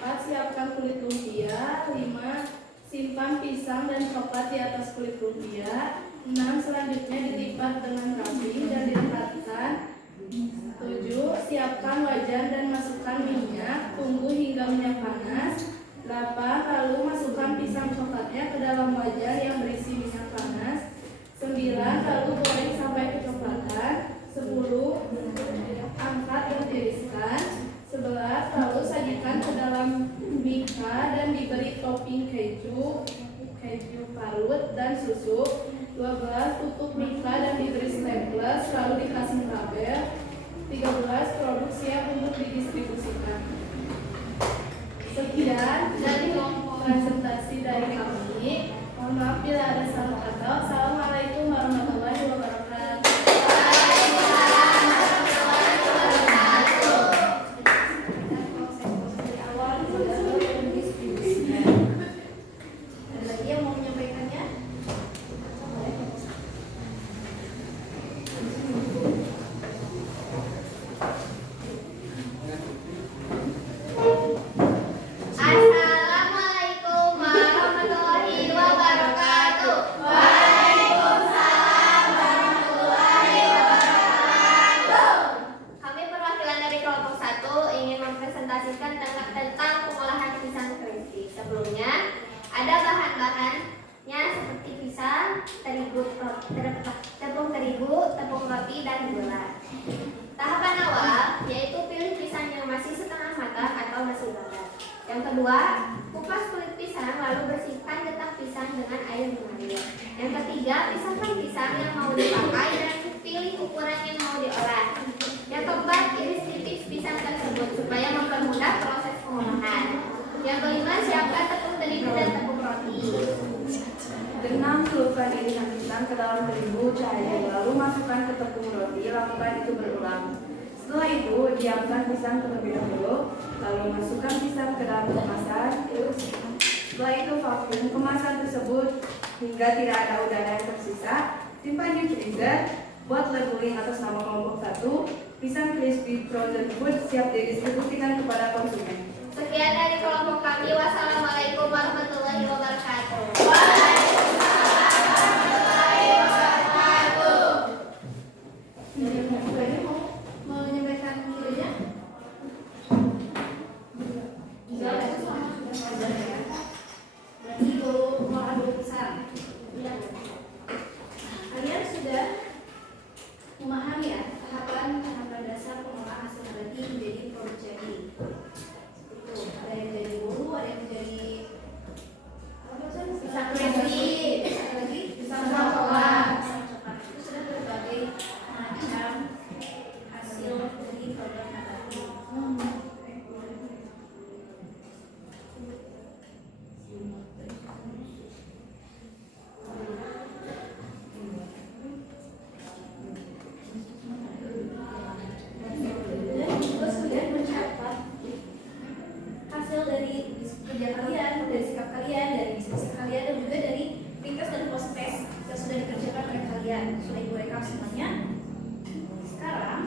4. Siapkan kulit lumpia. 5. Simpan pisang dan coklat di atas kulit lumpia. 6. Selanjutnya dilipat dengan rapi dan direkatkan. 7. Siapkan wajan dan masukkan minyak. Tunggu hingga minyak panas. 8. Lalu masukkan pisang coklatnya ke dalam wajan yang berisi minyak panas. 9. Lalu goreng sampai kecoklatan. 10. Angkat dan tiriskan. 11. Lalu sajikan ke dalam mika dan diberi topping keju parut dan susu. 12. Tutup mika dan diberi staples lalu dikasih label. 13. Produk siap untuk didistribusikan. Sekian dari kelompok presentasi dari kami. Mohon maaf bila ada salah kata. Assalamualaikum warahmatullahi wabarakatuh. Waalaikumsalam warahmatullahi dan bulat. Tahapan awal yaitu pilih pisang yang masih setengah matang atau masih bakar. Yang kedua, kupas kulit pisang lalu bersihkan getah pisang dengan air mengalir. Yang ketiga, pisahkan pisang yang mau dipakai dan pilih ukuran yang mau diolah. Yang keempat, iris tipis pisang tersebut supaya mempermudah proses pengolahan. Yang kelima, siapkan tepung terigu dan tepung roti. Dengan celupkan irisan pisang ke dalam terigu cair, lalu masukkan ke tepung roti, lakukan itu berulang. Setelah itu, diamkan pisang terlebih dahulu, lalu masukkan pisang ke dalam kemasan. Setelah itu, vakum kemasan tersebut hingga tidak ada udara yang tersisa. Simpan di freezer. Buat labeling atas nama kelompok 1, pisang crispy frozen food siap didistribusikan kepada konsumen. Sekian dari kelompok kami. Wassalamualaikum warahmatullahi wabarakatuh. Mau menyampaikan idenya? Berarti pengolahan bolu pisang. Kalian sudah memahami ya tahapan dasar pengolahan hasil nabati menjadi produk jadi. Itu ada yang menjadi bolu, ada yang menjadi apa sih? Pisang crispy, ada lagi pisang coklat. Itu sudah berbagai macam hasil dari produk nabati. Dan juga sudah mencatat hasil dari kerja kalian, dari sikap kalian, dari diskusi kalian, dan juga dari ringkas dan post test yang sudah dikerjakan oleh kalian. Sudah ibu rekap semuanya. Sekarang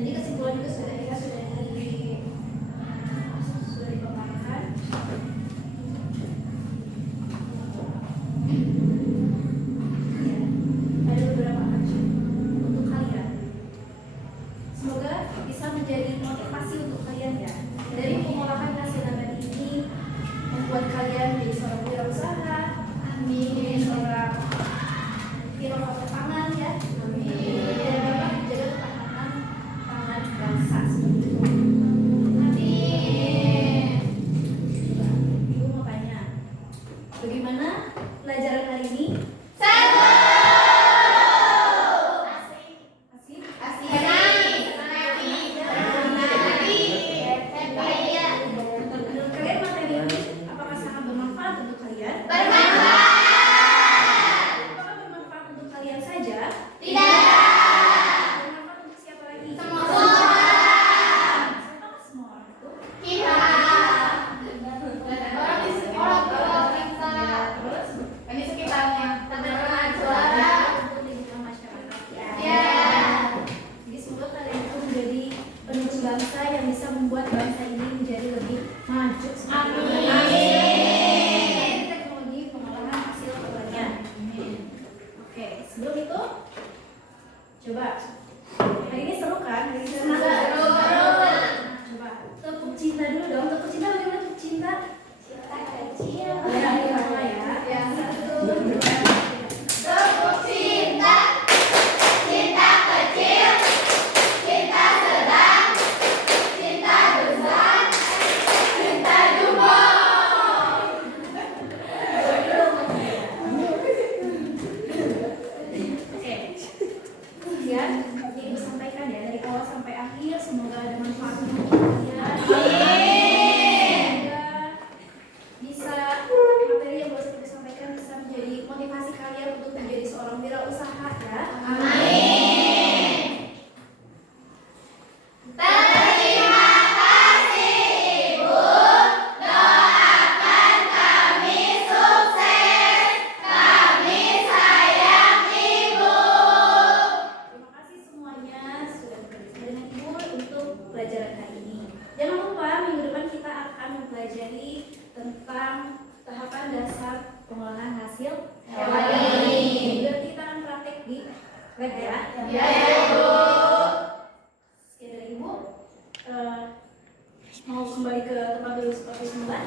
jadi kesimpulan juga sudah ya, sudah dipaparkan. Ada beberapa action untuk kalian. Semoga bisa menjadi motivasi untuk kalian ya. Dari pengolahan hasil nabati ini membuat kalian menjadi seorang wirausaha, menjadi seorang inovator pangan ya. Dan dapat menjaga ketahanan pangan bangsa seperti itu. Ibu mau tanya, bagaimana pelajaran hari ini? Menurut kalian materi ini apakah sangat bermanfaat untuk kalian? Apakah bermanfaat untuk kalian saja? Bermanfaat untuk siapa lagi? Siapa semua orang itu? Untuk lingkungan masyarakat ya. Jadi semoga kalian itu menjadi penerus bangsa yang bisa membuat bangsa ini menjadi lebih maju. Amin. Teknologi pengolahan hasil pertanian. Oke, sebelum itu coba hari ini seru kan? Hari ini seru. Coba tepuk cinta dulu dong. Tepuk cinta bagaimana tepuk cinta? Cinta kecil. Ya, gimana ya? Yang satu. Tepuk cinta, cinta kecil, cinta sedang, cinta besar, cinta jumbo. Oke. Kemudian yang Ibu sampaikan ya dari awal sampai akhir semoga ada manfaatnya untuk kalian. Semoga bisa materi yang baru Ibu sampaikan bisa menjadi motivasi kalian untuk menjadi seorang wirausaha ya. Terima kasih Ibu, doakan kami sukses, kami sayang Ibu. Terima kasih semuanya sudah bekerja dengan Ibu untuk pelajaran hari ini. Jangan lupa minggu depan kita akan mempelajari tentang tahapan dasar pengolahan hasil hewani. Berarti kita akan praktek di lab ya. Ya, Bu. Sekian dari Ibu. Mau kembali ke tempat dulu seperti semula.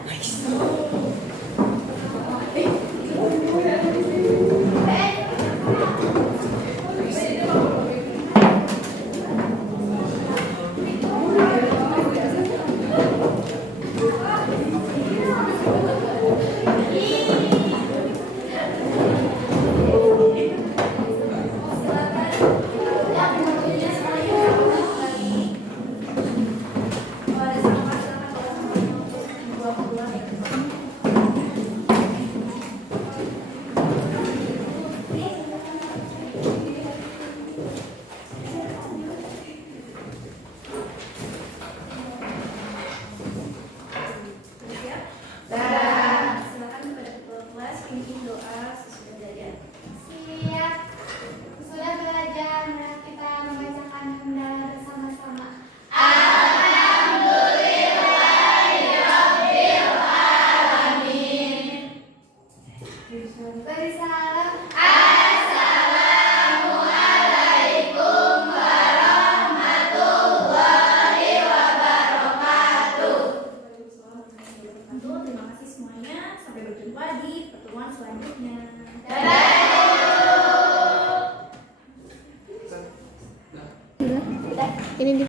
Silakan kepada ketua kelas pimpin doa sesudah belajar. Siap. Sudah belajar, mari kita membacakan hamdalah bersama-sama. Beri salam. Terima kasih semuanya. Sampai berjumpa di pertemuan selanjutnya. Dadah.